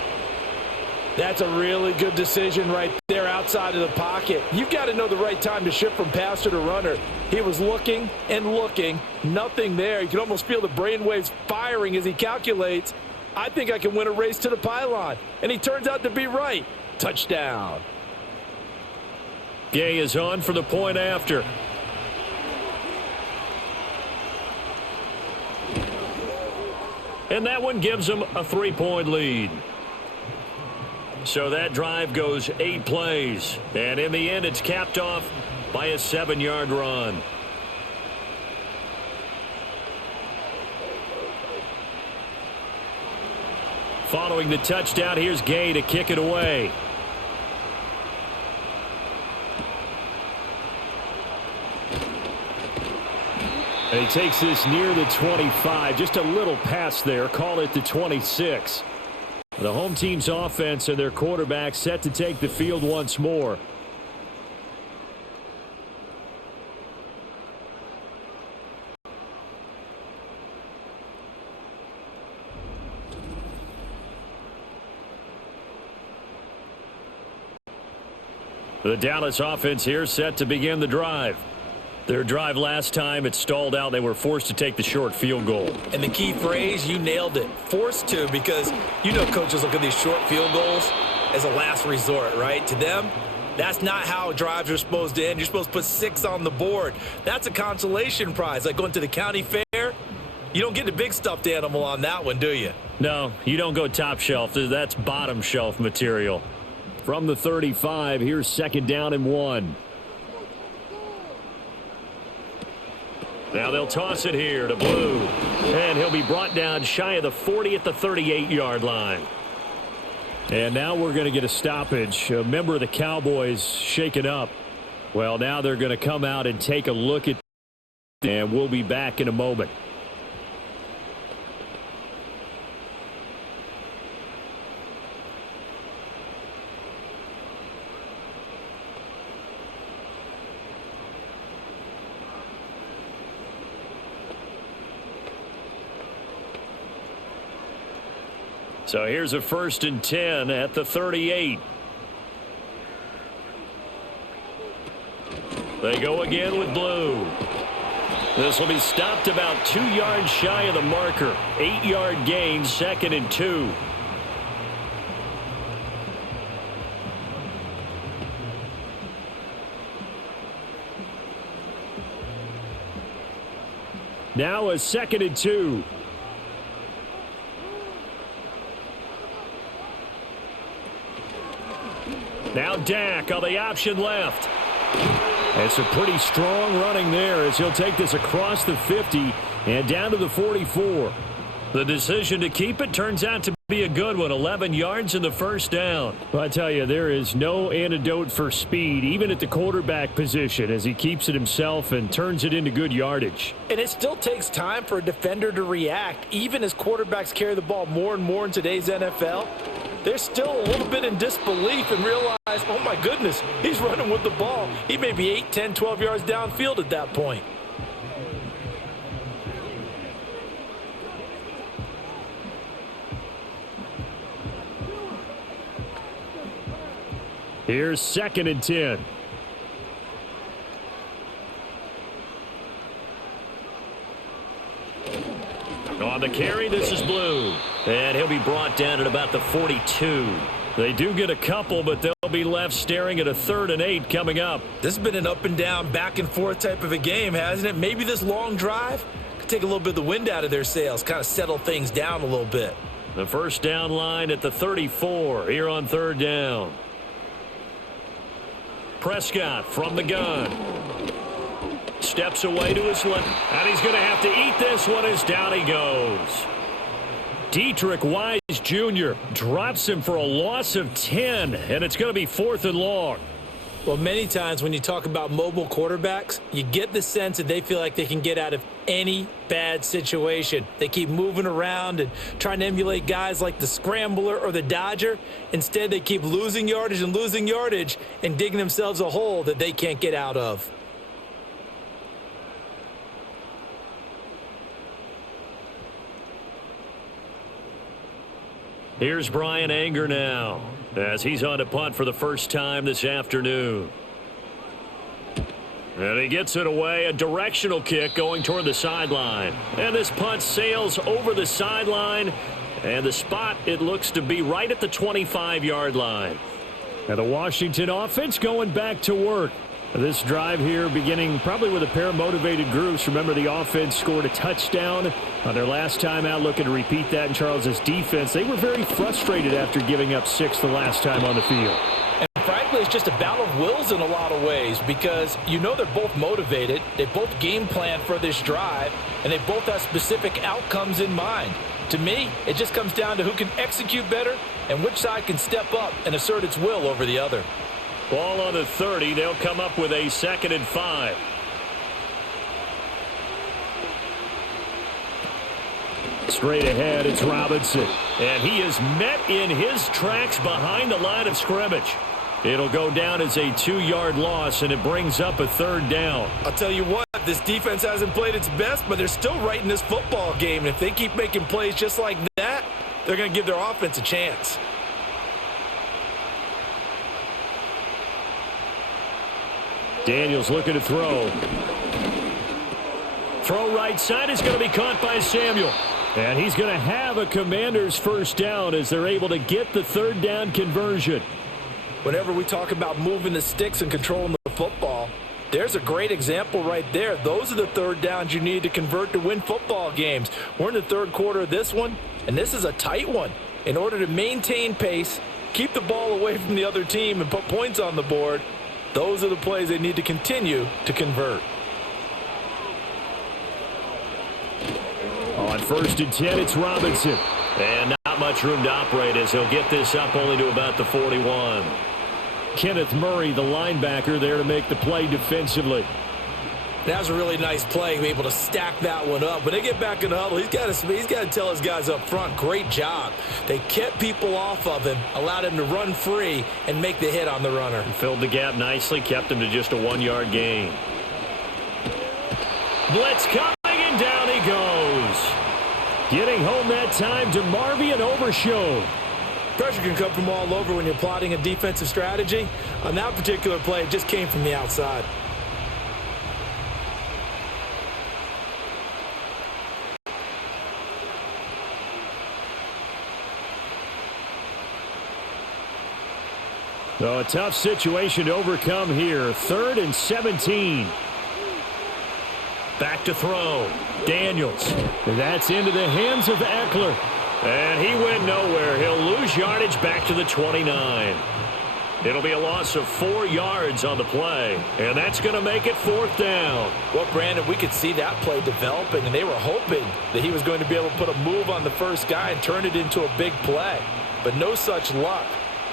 That's a really good decision right there outside of the pocket. You've got to know the right time to shift from passer to runner. He was looking and looking. Nothing there. You can almost feel the brainwaves firing as he calculates, I think I can win a race to the pylon. And he turns out to be right. Touchdown. Gay is on for the point after. And that one gives them a 3-point lead. So that drive goes 8 plays. And in the end, it's capped off by a 7-yard run. Following the touchdown, here's Gay to kick it away. And he takes this near the 25. Just a little pass there. Call it the 26. The home team's offense and their quarterback set to take the field once more. The Dallas offense here set to begin the drive. Their drive last time, it stalled out. They were forced to take the short field goal. And the key phrase, you nailed it. Forced to, because you know coaches look at these short field goals as a last resort, right? To them, that's not how drives are supposed to end. You're supposed to put 6 on the board. That's a consolation prize. Like going to the county fair, you don't get the big stuffed animal on that one, do you? No, you don't go top shelf. That's bottom shelf material. From the 35, here's 2nd down and 1. Now they'll toss it here to Blue. And he'll be brought down shy of the 40 at the 38-yard line. And now we're going to get a stoppage. A member of the Cowboys shaken up. Well, now they're going to come out and take a look at it. And we'll be back in a moment. So here's a 1st and 10 at the 38. They go again with Blue. This will be stopped about 2 yards shy of the marker. 8-yard gain, 2nd and 2. Now a 2nd and 2. Now Dak on the option left. It's a pretty strong running there as he'll take this across the 50 and down to the 44. The decision to keep it turns out to be a good one. 11 yards in the first down. Well, I tell you, there is no antidote for speed, even at the quarterback position, as he keeps it himself and turns it into good yardage. And it still takes time for a defender to react, even as quarterbacks carry the ball more and more in today's NFL. They're still a little bit in disbelief and realize, oh my goodness, he's running with the ball. He may be 8, 10, 12 yards downfield at that point. Here's 2nd and 10. On the carry, this is Blue. And he'll be brought down at about the 42. They do get a couple, but they'll be left staring at a 3rd and 8 coming up. This has been an up and down, back and forth type of a game, hasn't it? Maybe this long drive could take a little bit of the wind out of their sails, kind of settle things down a little bit. The first down line at the 34 here on 3rd down. Prescott from the gun. Steps away to his left. And he's going to have to eat this one as down he goes. Dietrich Wise Jr. drops him for a loss of 10, and it's going to be 4th and long. Well, many times when you talk about mobile quarterbacks, you get the sense that they feel like they can get out of any bad situation. They keep moving around and trying to emulate guys like the Scrambler or the Dodger. Instead, they keep losing yardage and digging themselves a hole that they can't get out of. Here's Brian Anger now as he's on to punt for the first time this afternoon. And he gets it away, a directional kick going toward the sideline. And this punt sails over the sideline, and the spot, it looks to be right at the 25-yard line. And the Washington offense going back to work. This drive here beginning probably with a pair of motivated groups. Remember, the offense scored a touchdown on their last time out, looking to repeat that in Charles's defense. They were very frustrated after giving up 6 the last time on the field. And frankly, it's just a battle of wills in a lot of ways because you know they're both motivated. They both game plan for this drive, and they both have specific outcomes in mind. To me, it just comes down to who can execute better and which side can step up and assert its will over the other. Ball on the 30. They'll come up with a 2nd and 5. Straight ahead, it's Robinson. And he is met in his tracks behind the line of scrimmage. It'll go down as a 2-yard loss, and it brings up a 3rd down. I'll tell you what, this defense hasn't played its best, but they're still right in this football game. And if they keep making plays just like that, they're going to give their offense a chance. Daniels looking to throw. Throw right side is going to be caught by Samuel. And he's going to have a Commanders first down as they're able to get the 3rd down conversion. Whenever we talk about moving the sticks and controlling the football, there's a great example right there. Those are the 3rd downs you need to convert to win football games. We're in the 3rd quarter of this one, and this is a tight one. In order to maintain pace, keep the ball away from the other team, and put points on the board, those are the plays they need to continue to convert. On 1st and 10, it's Robinson. And not much room to operate as he'll get this up only to about the 41. Kenneth Murray, the linebacker, there to make the play defensively. That was a really nice play, be able to stack that one up. When they get back in the huddle, he's got to tell his guys up front, great job. They kept people off of him, allowed him to run free, and make the hit on the runner. Filled the gap nicely, kept him to just a 1-yard gain. Blitz coming, and down he goes. Getting home that time to Marvy and Overshown. Pressure can come from all over when you're plotting a defensive strategy. On that particular play, it just came from the outside. So a tough situation to overcome here. 3rd and 17. Back to throw. Daniels. That's into the hands of Eckler. And he went nowhere. He'll lose yardage back to the 29. It'll be a loss of 4 yards on the play. And that's going to make it 4th down. Well, Brandon, we could see that play developing, and they were hoping that he was going to be able to put a move on the first guy and turn it into a big play. But no such luck.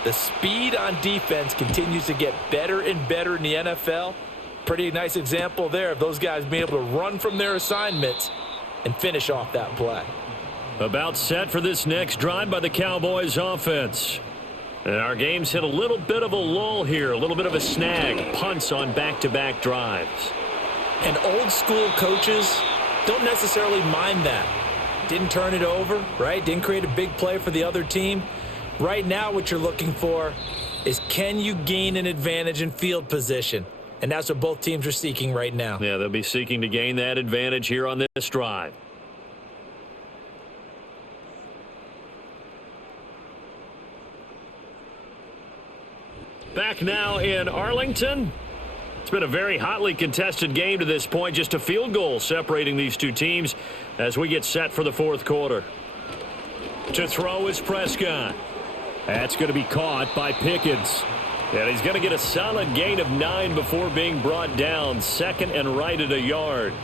The speed on defense continues to get better and better in the NFL. Pretty nice example there of those guys being able to run from their assignments and finish off that play. About set for this next drive by the Cowboys offense. And our game's hit a little bit of a lull here, a little bit of a snag. Punts on back-to-back drives. And old school coaches don't necessarily mind that. Didn't turn it over, right? Didn't create a big play for the other team. Right now what you're looking for is, can you gain an advantage in field position? And that's what both teams are seeking right now. Yeah, they'll be seeking to gain that advantage here on this drive. Back now in Arlington. It's been a very hotly contested game to this point. Just a field goal separating these two teams as we get set for the 4th quarter. To throw is Prescott. That's going to be caught by Pickens. And he's going to get a solid gain of 9 before being brought down. 2nd and right at a yard.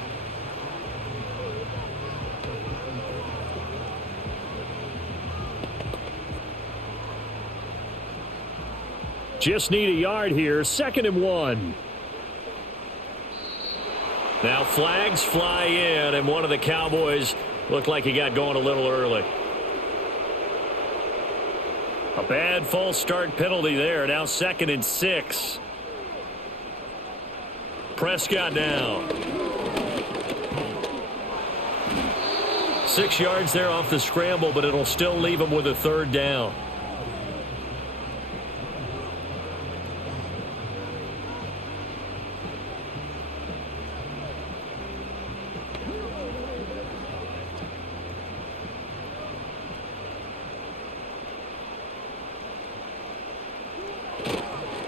Just need a yard here. 2nd and 1. Now flags fly in, and one of the Cowboys looked like he got going a little early. A bad false start penalty there. Now 2nd and 6. Prescott now. 6 yards there off the scramble, but it'll still leave him with a 3rd down.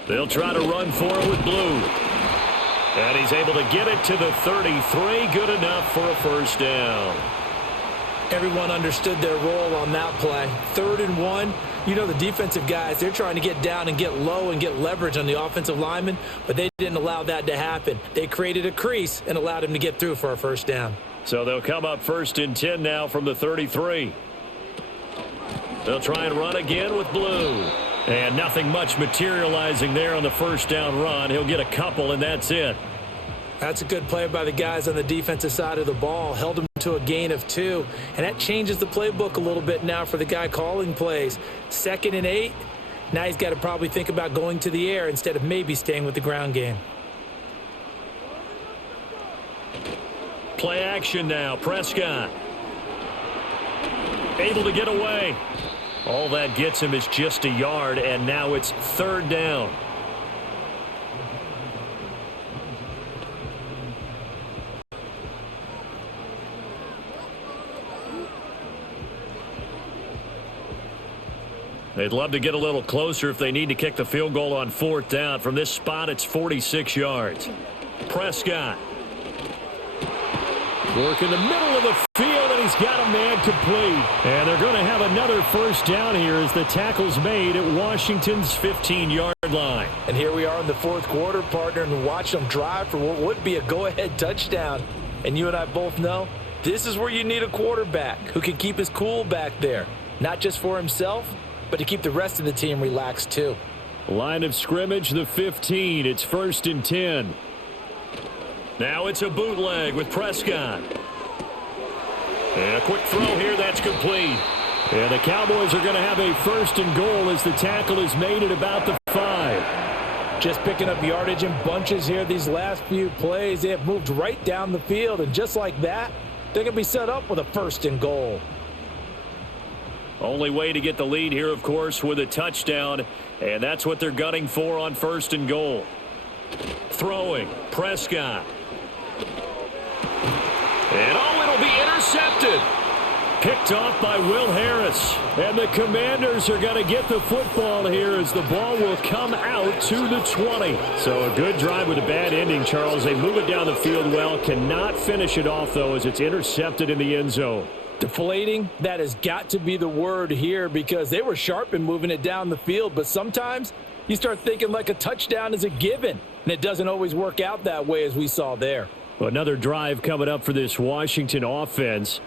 They'll try to run for it with Blue. And he's able to get it to the 33. Good enough for a 1st down. Everyone understood their role on that play. 3rd and 1. You know the defensive guys, they're trying to get down and get low and get leverage on the offensive lineman, but they didn't allow that to happen. They created a crease and allowed him to get through for a 1st down. So they'll come up 1st and 10 now from the 33. They'll try and run again with Blue. And nothing much materializing there on the 1st down run. He'll get a couple, and that's it. That's a good play by the guys on the defensive side of the ball. Held him to a gain of 2. And that changes the playbook a little bit now for the guy calling plays. 2nd and 8. Now he's got to probably think about going to the air instead of maybe staying with the ground game. Play action now. Prescott. Able to get away. All that gets him is just a yard, and now it's 3rd down. They'd love to get a little closer if they need to kick the field goal on 4th down. From this spot, it's 46 yards. Prescott. Work in the middle of the field, and he's got a man complete. And they're going to have another 1st down here as the tackle's made at Washington's 15-yard line. And here we are in the 4th quarter, partner, and watch them drive for what would be a go-ahead touchdown. And you and I both know this is where you need a quarterback who can keep his cool back there. Not just for himself, but to keep the rest of the team relaxed too. Line of scrimmage, the 15. It's 1st and 10. Now it's a bootleg with Prescott. And a quick throw here, that's complete. And the Cowboys are going to have a 1st and goal as the tackle is made at about the 5. Just picking up yardage in bunches here these last few plays. They have moved right down the field, and just like that, they're going to be set up with a 1st and goal. Only way to get the lead here, of course, with a touchdown, and that's what they're gunning for on 1st and goal. Throwing, Prescott. And it'll be intercepted. Picked picked off by Will Harris. And the Commanders are going to get the football here as the ball will come out to the 20. So a good drive with a bad ending, Charles. They move it down the field well. Cannot finish it off, though, as it's intercepted in the end zone. Deflating, that has got to be the word here because they were sharp in moving it down the field. But sometimes you start thinking like a touchdown is a given. And it doesn't always work out that way as we saw there. Another drive coming up for this Washington offense.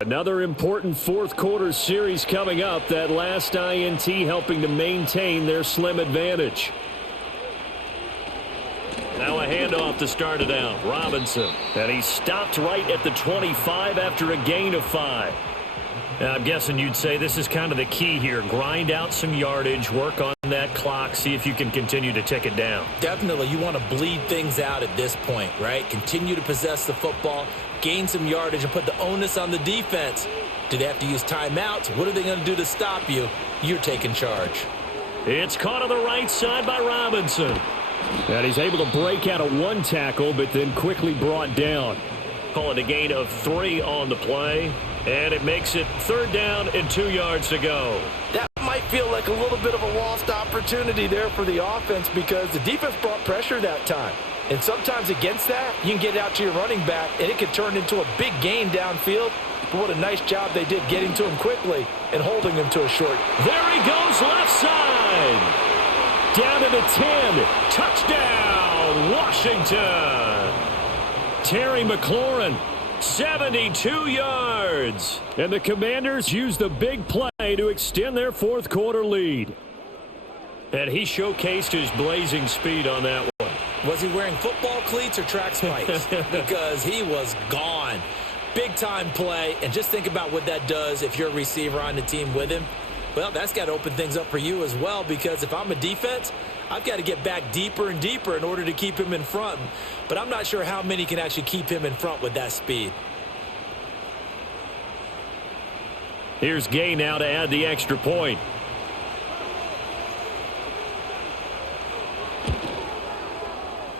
Another important fourth quarter series coming up. That last INT helping to maintain their slim advantage. Now a handoff to start it out. Robinson. And he stopped right at the 25 after a gain of 5. Now I'm guessing you'd say this is kind of the key here. Grind out some yardage, work on that clock, see if you can continue to tick it down. Definitely. You want to bleed things out at this point, right? Continue to possess the football, gain some yardage, and put the onus on the defense. Do they have to use timeouts? What are they going to do to stop you? You're taking charge. It's caught on the right side by Robinson. And he's able to break out of one tackle, but then quickly brought down. Call it a gain of 3 on the play. And it makes it 3rd down and 2 yards to go. That might feel like a little bit of a lost opportunity there for the offense because the defense brought pressure that time. And sometimes against that, you can get out to your running back, and it could turn into a big gain downfield. But what a nice job they did getting to him quickly and holding him to a short. There he goes left side. Down to the 10. Touchdown, Washington. Terry McLaurin. 72 yards. And the Commanders use the big play to extend their fourth quarter lead. And he showcased his blazing speed on that one. Was he wearing football cleats or track spikes? Because he was gone. Big time play. And just think about what that does if you're a receiver on the team with him. Well, that's got to open things up for you as well because if I'm a defense, I've got to get back deeper and deeper in order to keep him in front. But I'm not sure how many can actually keep him in front with that speed. Here's Gay now to add the extra point.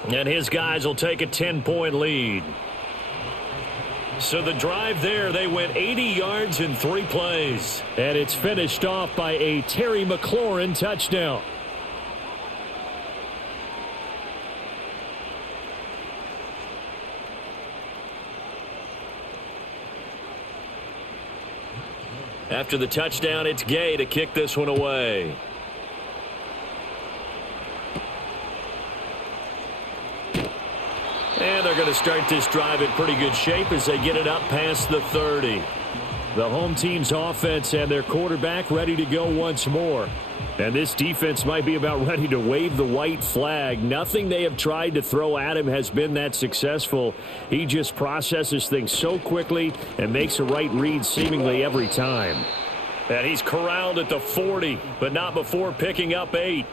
And his guys will take a 10-point lead. So the drive there, they went 80 yards in 3 plays. And it's finished off by a Terry McLaurin touchdown. After the touchdown, it's Gay to kick this one away. And they're going to start this drive in pretty good shape as they get it up past the 30. The home team's offense and their quarterback ready to go once more. And this defense might be about ready to wave the white flag. Nothing they have tried to throw at him has been that successful. He just processes things so quickly and makes a right read seemingly every time. And he's corralled at the 40, but not before picking up 8.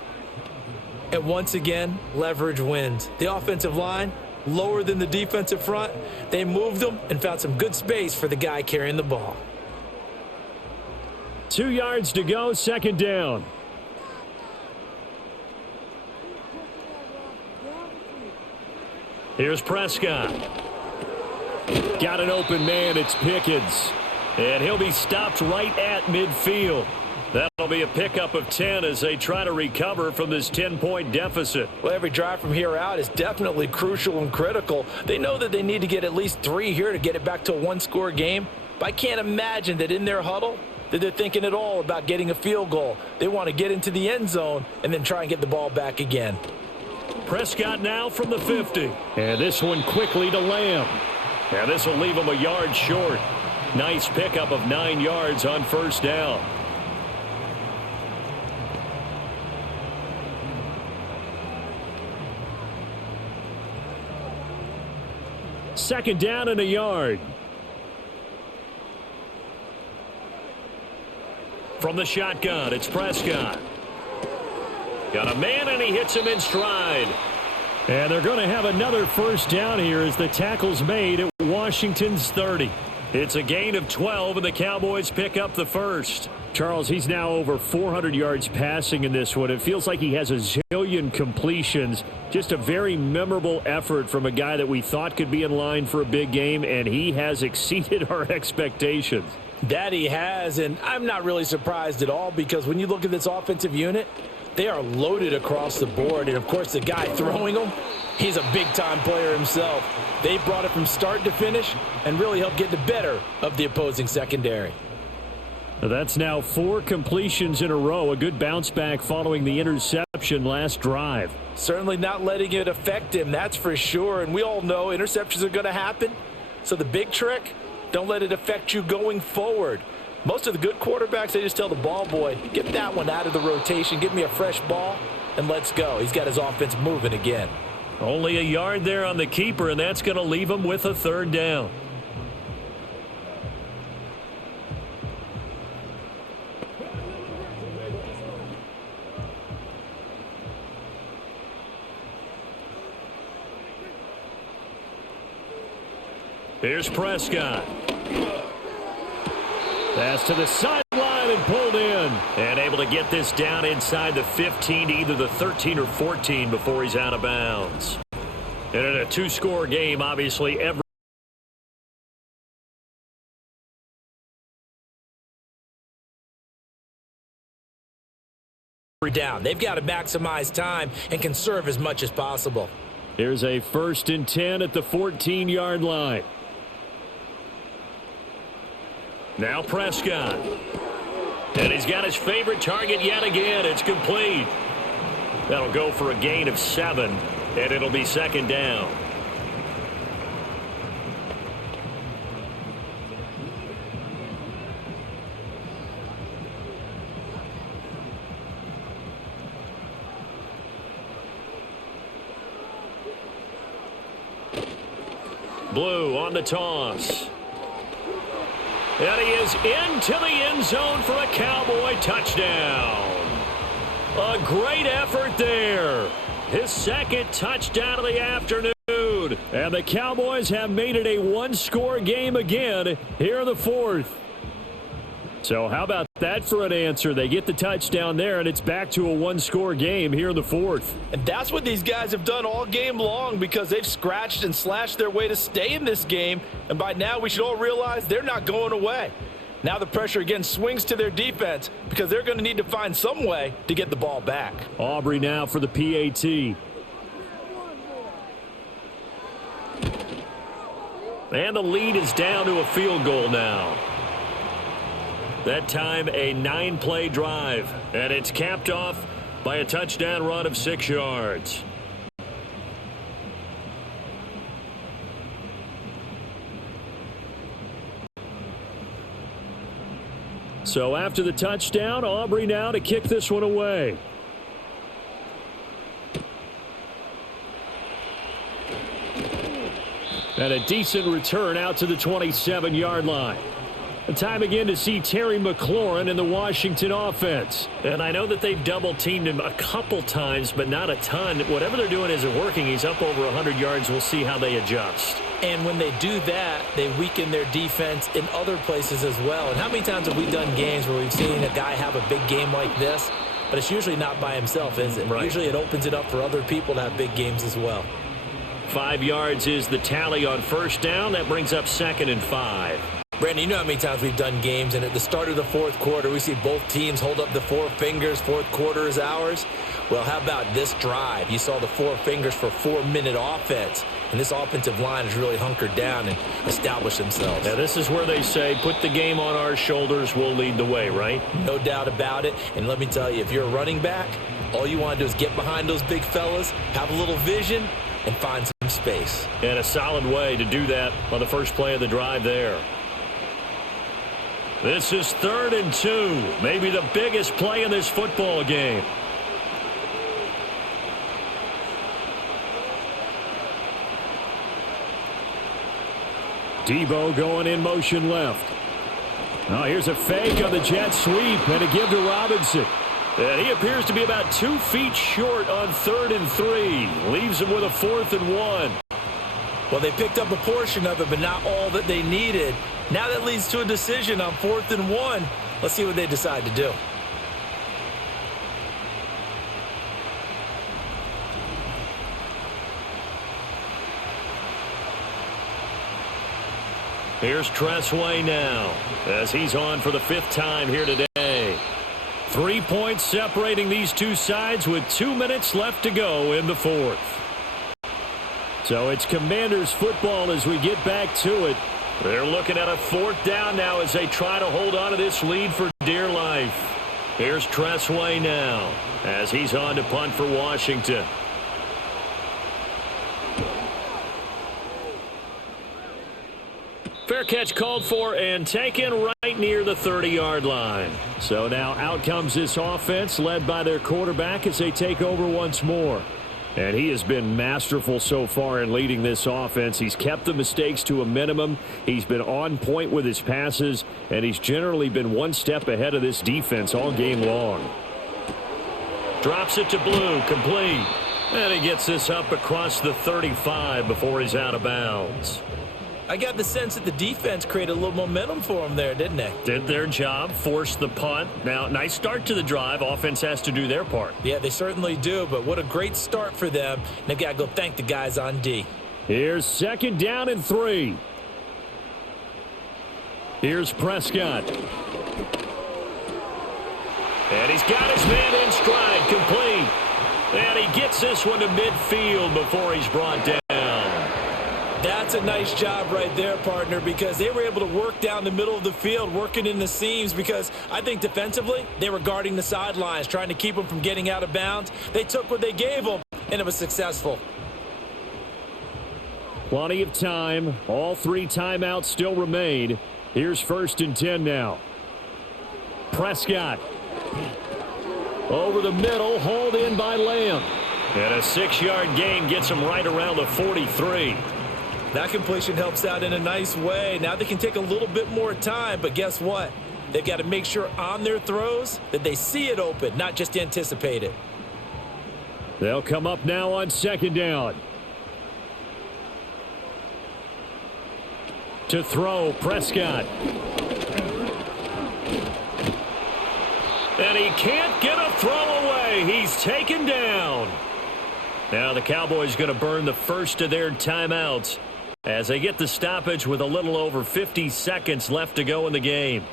And once again, leverage wins. The offensive line, lower than the defensive front. They moved them and found some good space for the guy carrying the ball. 2 yards to go, 2nd down. Here's Prescott. Got an open man, it's Pickens. And he'll be stopped right at midfield. That'll be a pickup of 10 as they try to recover from this 10-point deficit. Well, every drive from here out is definitely crucial and critical. They know that they need to get at least 3 here to get it back to a one-score game. But I can't imagine that in their huddle that they're thinking at all about getting a field goal. They want to get into the end zone and then try and get the ball back again. Prescott now from the 50. And this one quickly to Lamb. And this will leave him a yard short. Nice pickup of 9 yards on 1st down. Second down and a yard. From the shotgun, it's Prescott. Got a man, and he hits him in stride. And they're going to have another 1st down here as the tackle's made at Washington's 30. It's a gain of 12, and the Cowboys pick up the 1st. Charles, he's now over 400 yards passing in this one. It feels like he has a zillion completions. Just a very memorable effort from a guy that we thought could be in line for a big game, and he has exceeded our expectations. That he has, and I'm not really surprised at all because when you look at this offensive unit, they are loaded across the board. And, of course, the guy throwing them, he's a big-time player himself. They brought it from start to finish and really helped get the better of the opposing secondary. That's now 4 completions in a row. A good bounce back following the interception last drive. Certainly not letting it affect him, that's for sure. And we all know interceptions are going to happen. So the big trick, don't let it affect you going forward. Most of the good quarterbacks, they just tell the ball boy, get that one out of the rotation, give me a fresh ball, and let's go. He's got his offense moving again. Only a yard there on the keeper, and that's going to leave him with a 3rd down. Here's Prescott. Pass to the sideline and pulled in. And able to get this down inside the 15 to either the 13 or 14 before he's out of bounds. And in a 2-score game, obviously, every down. They've got to maximize time and conserve as much as possible. Here's a 1st and 10 at the 14-yard line. Now Prescott. And he's got his favorite target yet again. It's complete. That'll go for a gain of 7, and it'll be 2nd down. Blue on the toss. And he is into the end zone for a Cowboy touchdown. A great effort there. His 2nd touchdown of the afternoon. And the Cowboys have made it a 1-score game again here in the 4th. So how about that for an answer? They get the touchdown there, and it's back to a 1-score game here in the 4th. And that's what these guys have done all game long because they've scratched and slashed their way to stay in this game. And by now we should all realize they're not going away. Now the pressure again swings to their defense because they're going to need to find some way to get the ball back. Aubrey now for the PAT. And the lead is down to a field goal now. That time a 9-play drive, and it's capped off by a touchdown run of 6 yards. So after the touchdown, Aubrey now to kick this one away. And a decent return out to the 27-yard line. A time again to see Terry McLaurin in the Washington offense. And I know that they've double-teamed him a couple times, but not a ton. Whatever they're doing isn't working. He's up over 100 yards. We'll see how they adjust. And when they do that, they weaken their defense in other places as well. And how many times have we done games where we've seen a guy have a big game like this, but it's usually not by himself, is it? Right. Usually it opens it up for other people to have big games as well. 5 yards is the tally on 1st down. That brings up 2nd and 5. Brandon, you know how many times we've done games, and at the start of the 4th quarter, we see both teams hold up the 4 fingers, 4th quarter is ours. Well, how about this drive? You saw the 4 fingers for 4-minute offense, and this offensive line has really hunkered down and established themselves. Now, this is where they say, put the game on our shoulders, we'll lead the way, right? No doubt about it, and let me tell you, if you're a running back, all you want to do is get behind those big fellas, have a little vision, and find some space. And a solid way to do that on the first play of the drive there. This is 3rd and 2, maybe the biggest play in this football game. Debo going in motion left. Oh, here's a fake on the jet sweep and a give to Robinson. And he appears to be about 2 feet short on 3rd and 3. Leaves him with a 4th and 1. Well, they picked up a portion of it, but not all that they needed. Now that leads to a decision on 4th and 1. Let's see what they decide to do. Here's Tressway now as he's on for the 5th time here today. 3 points separating these two sides with 2 minutes left to go in the 4th. So it's Commanders football as we get back to it. They're looking at a 4th down now as they try to hold on to this lead for dear life. Here's Tressway now as he's on to punt for Washington. Fair catch called for and taken right near the 30-yard line. So now out comes this offense led by their quarterback as they take over once more. And he has been masterful so far in leading this offense. He's kept the mistakes to a minimum. He's been on point with his passes, and he's generally been one step ahead of this defense all game long. Drops it to Blue, complete. And he gets this up across the 35 before he's out of bounds. I got the sense that the defense created a little momentum for them there, didn't they? Did their job, forced the punt. Now, nice start to the drive. Offense has to do their part. Yeah, they certainly do, but what a great start for them. They've got to go thank the guys on D. Here's 2nd down and 3. Here's Prescott. And he's got his man in stride, complete. And he gets this one to midfield before he's brought down. That's a nice job right there, partner, because they were able to work down the middle of the field, working in the seams, because I think defensively they were guarding the sidelines, trying to keep them from getting out of bounds. They took what they gave them, and it was successful. Plenty of time. All 3 timeouts still remain. Here's 1st and 10 now. Prescott. Over the middle, hauled in by Lamb. And a 6-yard gain gets him right around the 43. That completion helps out in a nice way. Now they can take a little bit more time, but guess what? They've got to make sure on their throws that they see it open, not just anticipate it. They'll come up now on 2nd down. To throw, Prescott. And he can't get a throw away. He's taken down. Now the Cowboys going to burn the first of their timeouts as they get the stoppage with a little over 50 seconds left to go in the game.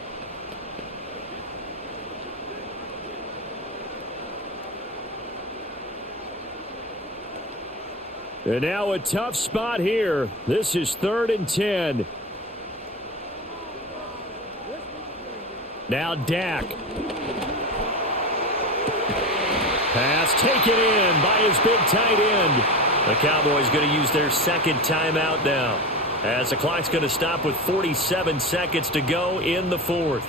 And now a tough spot here. This is 3rd and 10. Now Dak. Pass taken in by his big tight end. The Cowboys going to use their 2nd timeout now, as the clock's going to stop with 47 seconds to go in the 4th.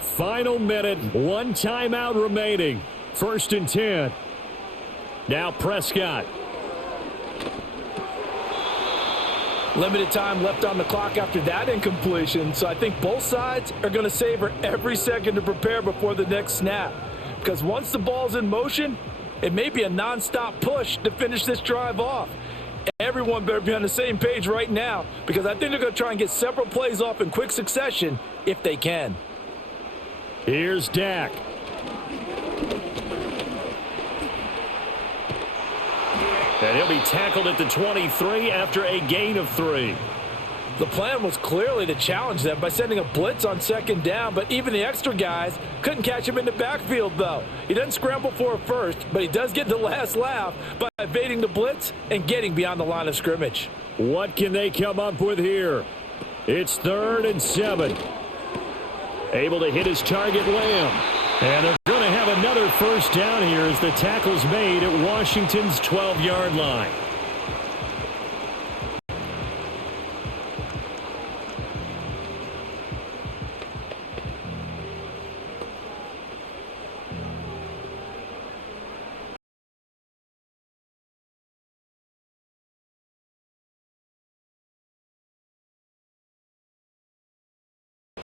Final minute, 1 timeout remaining. 1st and 10. Now Prescott. Limited time left on the clock after that incompletion, so I think both sides are going to savor every second to prepare before the next snap. Because once the ball's in motion, it may be a nonstop push to finish this drive off. Everyone better be on the same page right now, because I think they're going to try and get several plays off in quick succession if they can. Here's Dak. And he'll be tackled at the 23 after a gain of 3. The plan was clearly to challenge them by sending a blitz on 2nd down, but even the extra guys couldn't catch him in the backfield, though. He doesn't scramble for a first, but he does get the last laugh by evading the blitz and getting beyond the line of scrimmage. What can they come up with here? It's 3rd and 7. Able to hit his target, Lamb. And they're going to have another 1st down here as the tackle's made at Washington's 12-yard line.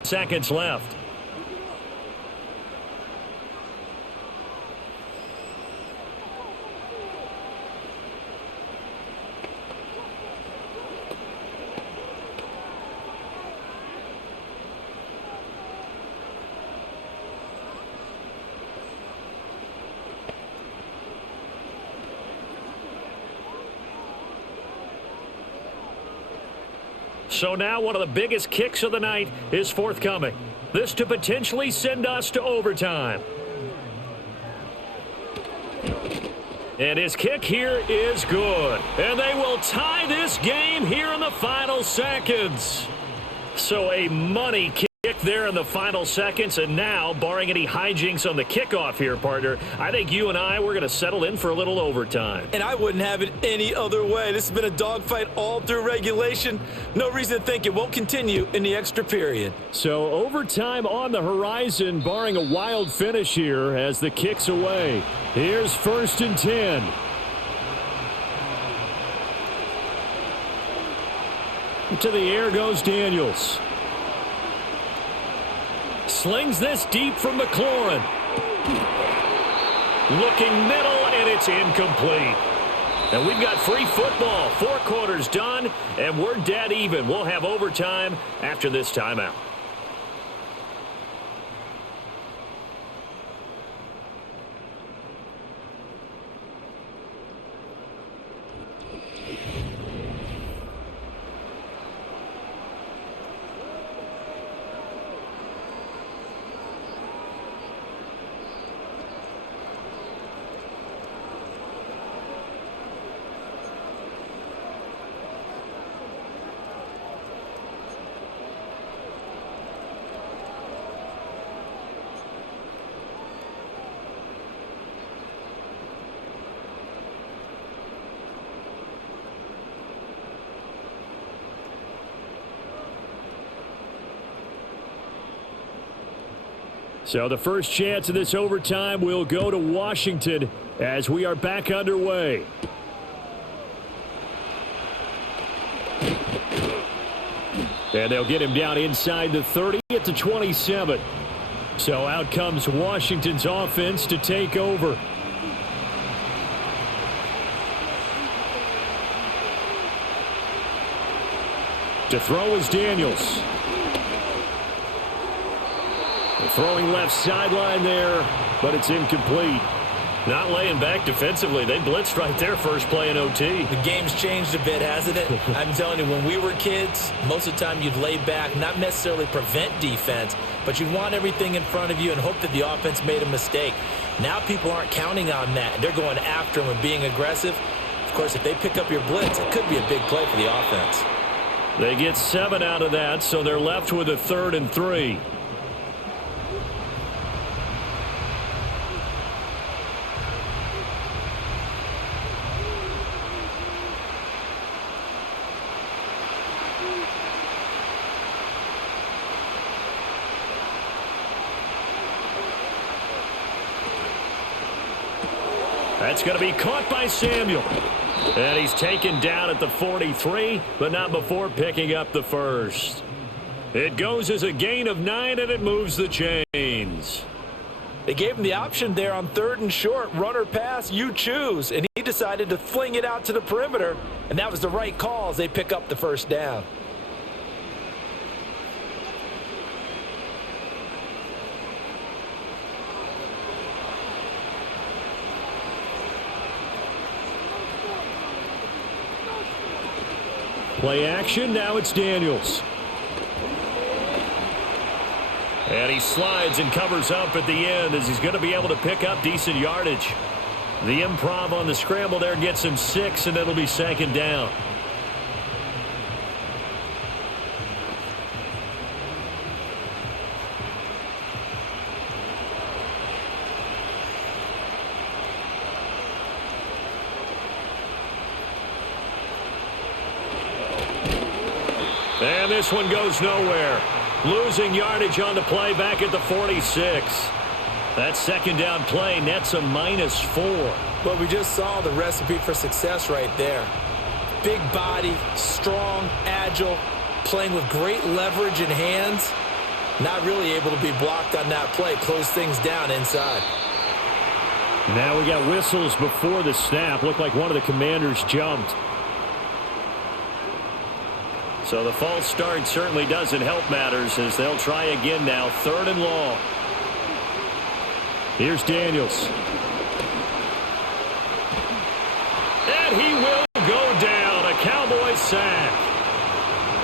Seconds left. So now one of the biggest kicks of the night is forthcoming. This to potentially send us to overtime. And his kick here is good. And they will tie this game here in the final seconds. So a money kick there in the final seconds. And now, barring any hijinks on the kickoff here, partner, I think you and we're going to settle in for a little overtime. And I wouldn't have it any other way. This has been a dogfight all through regulation. No reason to think it won't continue in the extra period. So overtime on the horizon, barring a wild finish here as the kick's away. Here's 1st and 10. To the air goes Daniels. Slings this deep from McLaurin. Looking middle, and it's incomplete. And we've got free football. 4 quarters done, and we're dead even. We'll have overtime after this timeout. So the first chance of this overtime will go to Washington as we are back underway. And they'll get him down inside the 30 at the 27. So out comes Washington's offense to take over. To throw is Daniels. Throwing left sideline there, but it's incomplete. Not laying back defensively. They blitzed right there first play in OT. The game's changed a bit, hasn't it? I'm telling you, when we were kids, most of the time you'd lay back, not necessarily prevent defense, but you'd want everything in front of you and hope that the offense made a mistake. Now people aren't counting on that. They're going after them and being aggressive. Of course, if they pick up your blitz, it could be a big play for the offense. They get 7 out of that, so they're left with a 3rd and 3. That's going to be caught by Samuel. And he's taken down at the 43, but not before picking up the first. It goes as a gain of 9, and it moves the chains. They gave him the option there on 3rd and short. Run or pass, you choose. And he decided to fling it out to the perimeter, and that was the right call as they pick up the first down. Play action, now it's Daniels. And he slides and covers up at the end as he's going to be able to pick up decent yardage. The improv on the scramble there gets him 6, and it'll be 2nd down. And this one goes nowhere. Losing yardage on the play back at the 46. That 2nd down play nets a -4. Well, we just saw the recipe for success right there. Big body, strong, agile, playing with great leverage in hands. Not really able to be blocked on that play. Close things down inside. Now we got whistles before the snap. Looked like one of the Commanders jumped. So the false start certainly doesn't help matters as they'll try again now. 3rd and long. Here's Daniels. And he will go down. A Cowboys sack.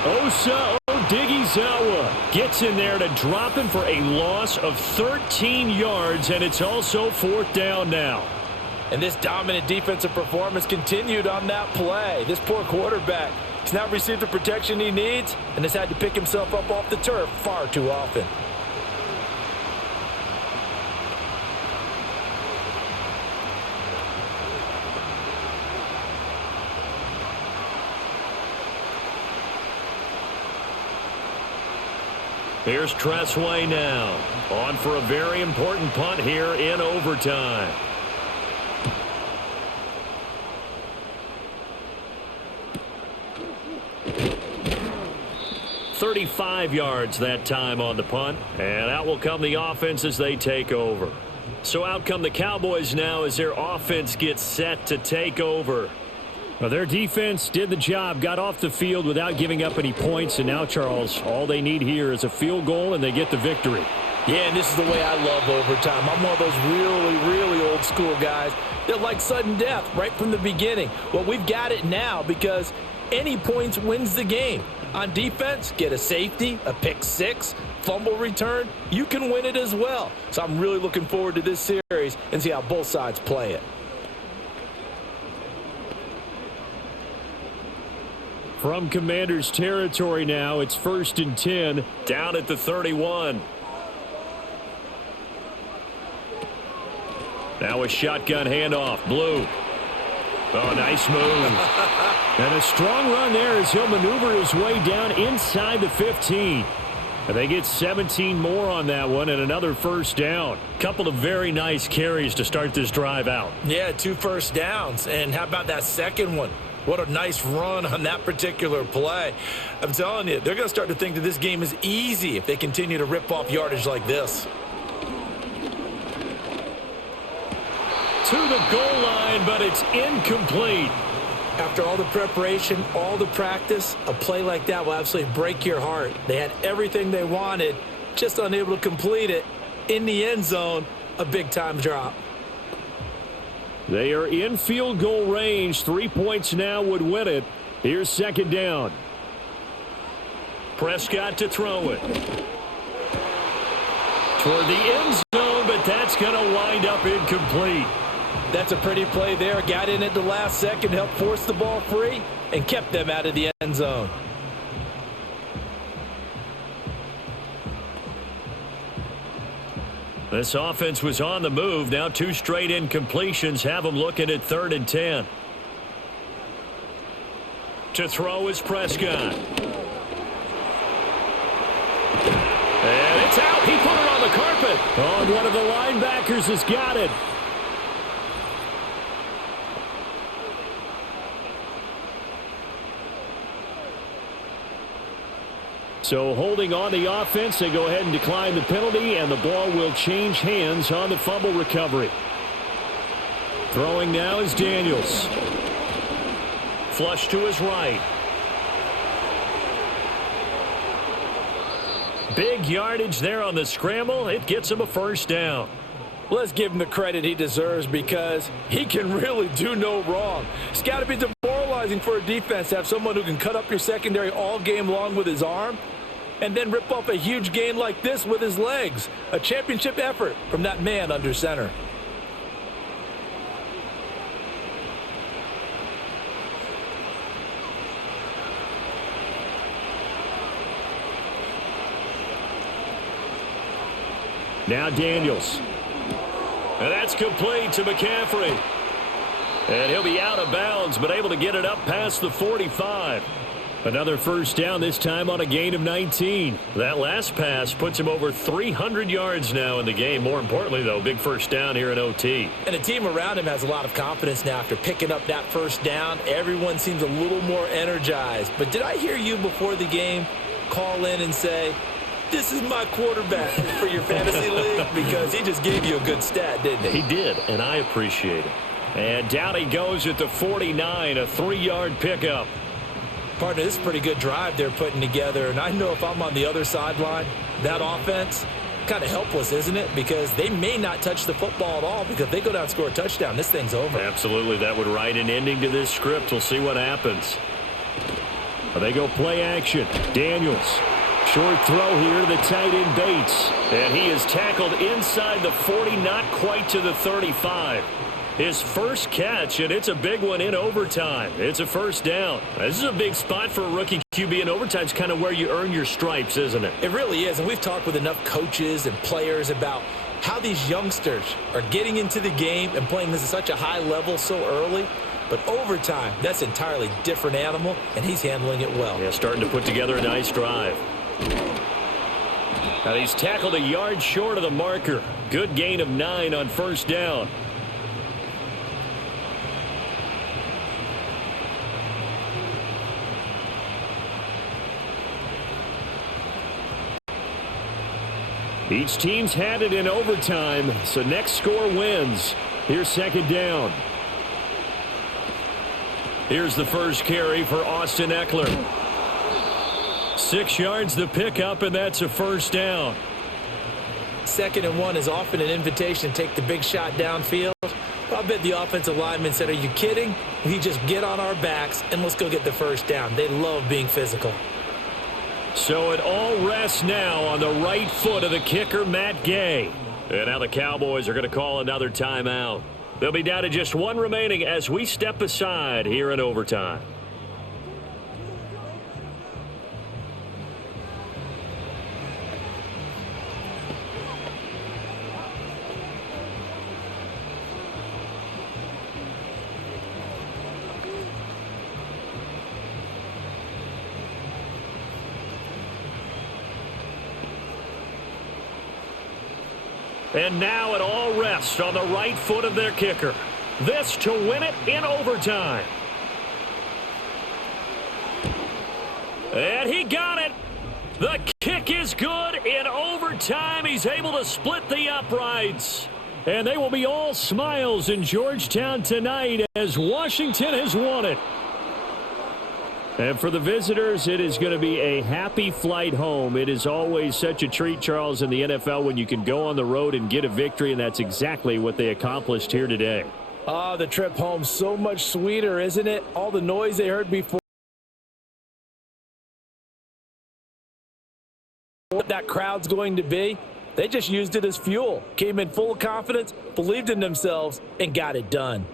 Osa Odighizuwa gets in there to drop him for a loss of 13 yards, and it's also 4th down now. And this dominant defensive performance continued on that play. This poor quarterback has not received the protection he needs and has had to pick himself up off the turf far too often. Here's Tressway now, on for a very important punt here in overtime. "35 yards that time on the punt, and out will come the offense as they take over. So out come the Cowboys now as their offense gets set to take over. Well, their defense did the job, got off the field without giving up any points, and now, Charles, all they need here is a field goal, and they get the victory. Yeah, and this is the way I love overtime. I'm one of those really, really old school guys that like sudden death right from the beginning. Well, we've got it now because any points wins the game. On defense, get a safety, a pick six, fumble return, you can win it as well. So I'm really looking forward to this series and see how both sides play it. From Commander's territory now, it's 1st and 10, down at the 31. Now a shotgun handoff, Blue. Oh, nice move. And a strong run there as he'll maneuver his way down inside the 15. And they get 17 more on that one and another 1st down. Couple of very nice carries to start this drive out. Yeah, 2 first downs. And how about that second one? What a nice run on that particular play. I'm telling you, they're going to start to think that this game is easy if they continue to rip off yardage like this. To the goal line, but it's incomplete. After all the preparation, all the practice, a play like that will absolutely break your heart. They had everything they wanted, just unable to complete it. In the end zone, a big-time drop. They are in field goal range. 3 points now would win it. Here's 2nd down. Prescott to throw it. Toward the end zone, but that's going to wind up incomplete. That's a pretty play there. Got in at the last second, helped force the ball free, and kept them out of the end zone. This offense was on the move. Now 2 straight incompletions have them looking at 3rd and 10. To throw is Prescott. And it's out. He put it on the carpet. Oh, and one of the linebackers has got it. So holding on the offense, they go ahead and decline the penalty, and the ball will change hands on the fumble recovery. Throwing now is Daniels. Flush to his right. Big yardage there on the scramble. It gets him a 1st down. Let's give him the credit he deserves because he can really do no wrong. It's got to be demoralizing for a defense to have someone who can cut up your secondary all game long with his arm and then rip off a huge gain like this with his legs. A championship effort from that man under center. Now Daniels. And that's complete to McCaffrey. And he'll be out of bounds, but able to get it up past the 45. Another 1st down, this time on a gain of 19. That last pass puts him over 300 yards now in the game. More importantly, though, big 1st down here in OT. And the team around him has a lot of confidence now after picking up that 1st down. Everyone seems a little more energized. But did I hear you before the game call in and say, this is my quarterback for your fantasy league? Because he just gave you a good stat, didn't he? He did, and I appreciate it. And down he goes at the 49, a 3-yard pickup. Partner, this is a pretty good drive they're putting together. And I know if I'm on the other sideline, that offense, kind of helpless, isn't it? Because they may not touch the football at all because if they go down and score a touchdown, this thing's over. Absolutely. That would write an ending to this script. We'll see what happens. They go play action. Daniels. Short throw here to the tight end Bates. And he is tackled inside the 40, not quite to the 35. His first catch, and it's a big one in overtime. It's a first down. This is a big spot for a rookie QB, and overtime's kind of where you earn your stripes, isn't it? It really is, and we've talked with enough coaches and players about how these youngsters are getting into the game and playing this at such a high level so early. But overtime, that's an entirely different animal, and he's handling it well. Yeah, starting to put together a nice drive. Now he's tackled a yard short of the marker. Good gain of 9 on first down. Each team's had it in overtime, so next score wins. Here's second down. Here's the first carry for Austin Eckler. 6 yards the pickup, and that's a first down. 2nd and 1 is often an invitation to take the big shot downfield. I bet the offensive lineman said, are you kidding? We just get on our backs and let's go get the first down. They love being physical. So it all rests now on the right foot of the kicker, Matt Gay. And now the Cowboys are going to call another timeout. They'll be down to just 1 remaining as we step aside here in overtime. And now it all rests on the right foot of their kicker. This to win it in overtime. And he got it. The kick is good in overtime. He's able to split the uprights. And they will be all smiles in Georgetown tonight as Washington has won it. And for the visitors, it is going to be a happy flight home. It is always such a treat, Charles, in the NFL when you can go on the road and get a victory, and that's exactly what they accomplished here today. Oh, the trip home so much sweeter, isn't it? All the noise they heard before. What that crowd's going to be, they just used it as fuel. Came in full of confidence, believed in themselves, and got it done.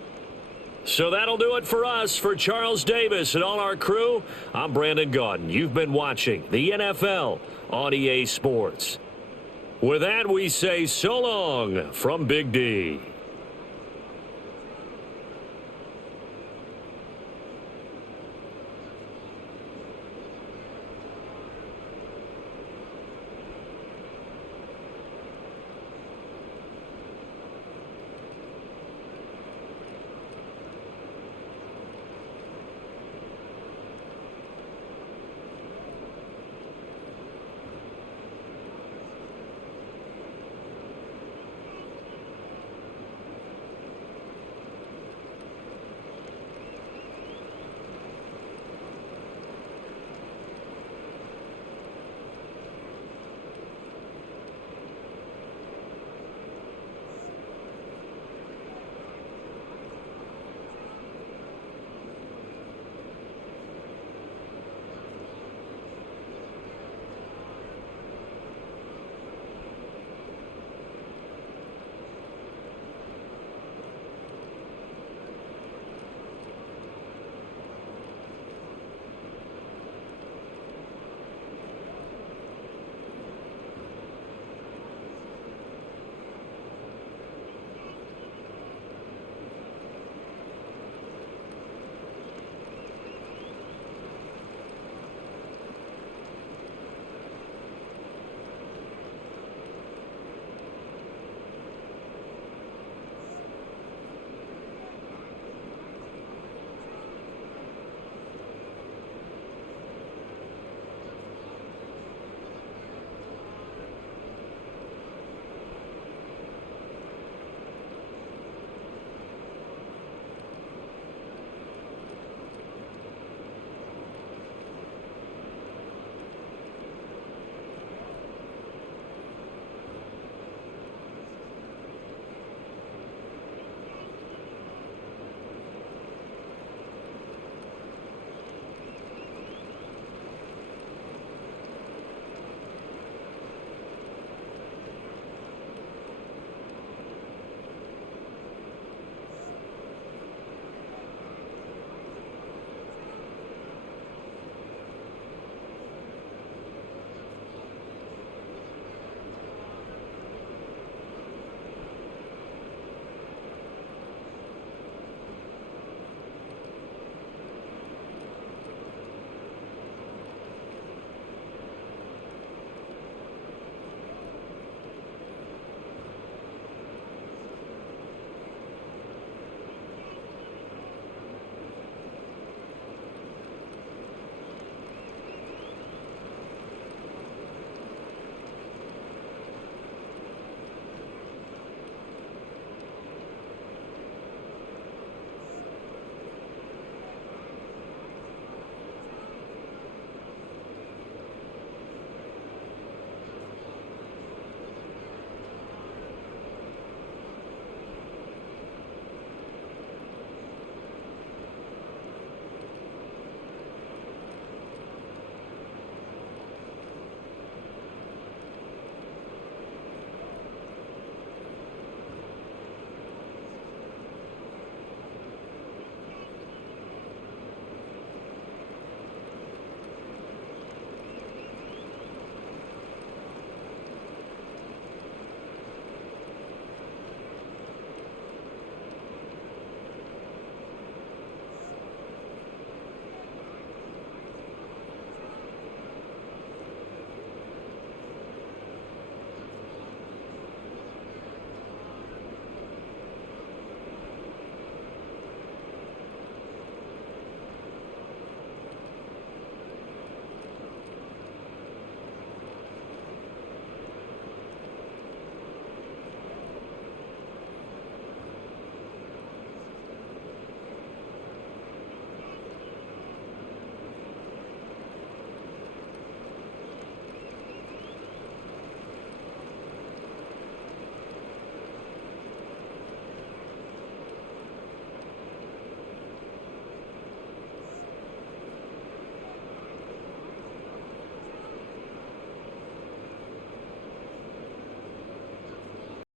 So that'll do it for us. For Charles Davis and all our crew, I'm Brandon Gaudin. You've been watching the NFL on EA Sports. With that, we say so long from Big D.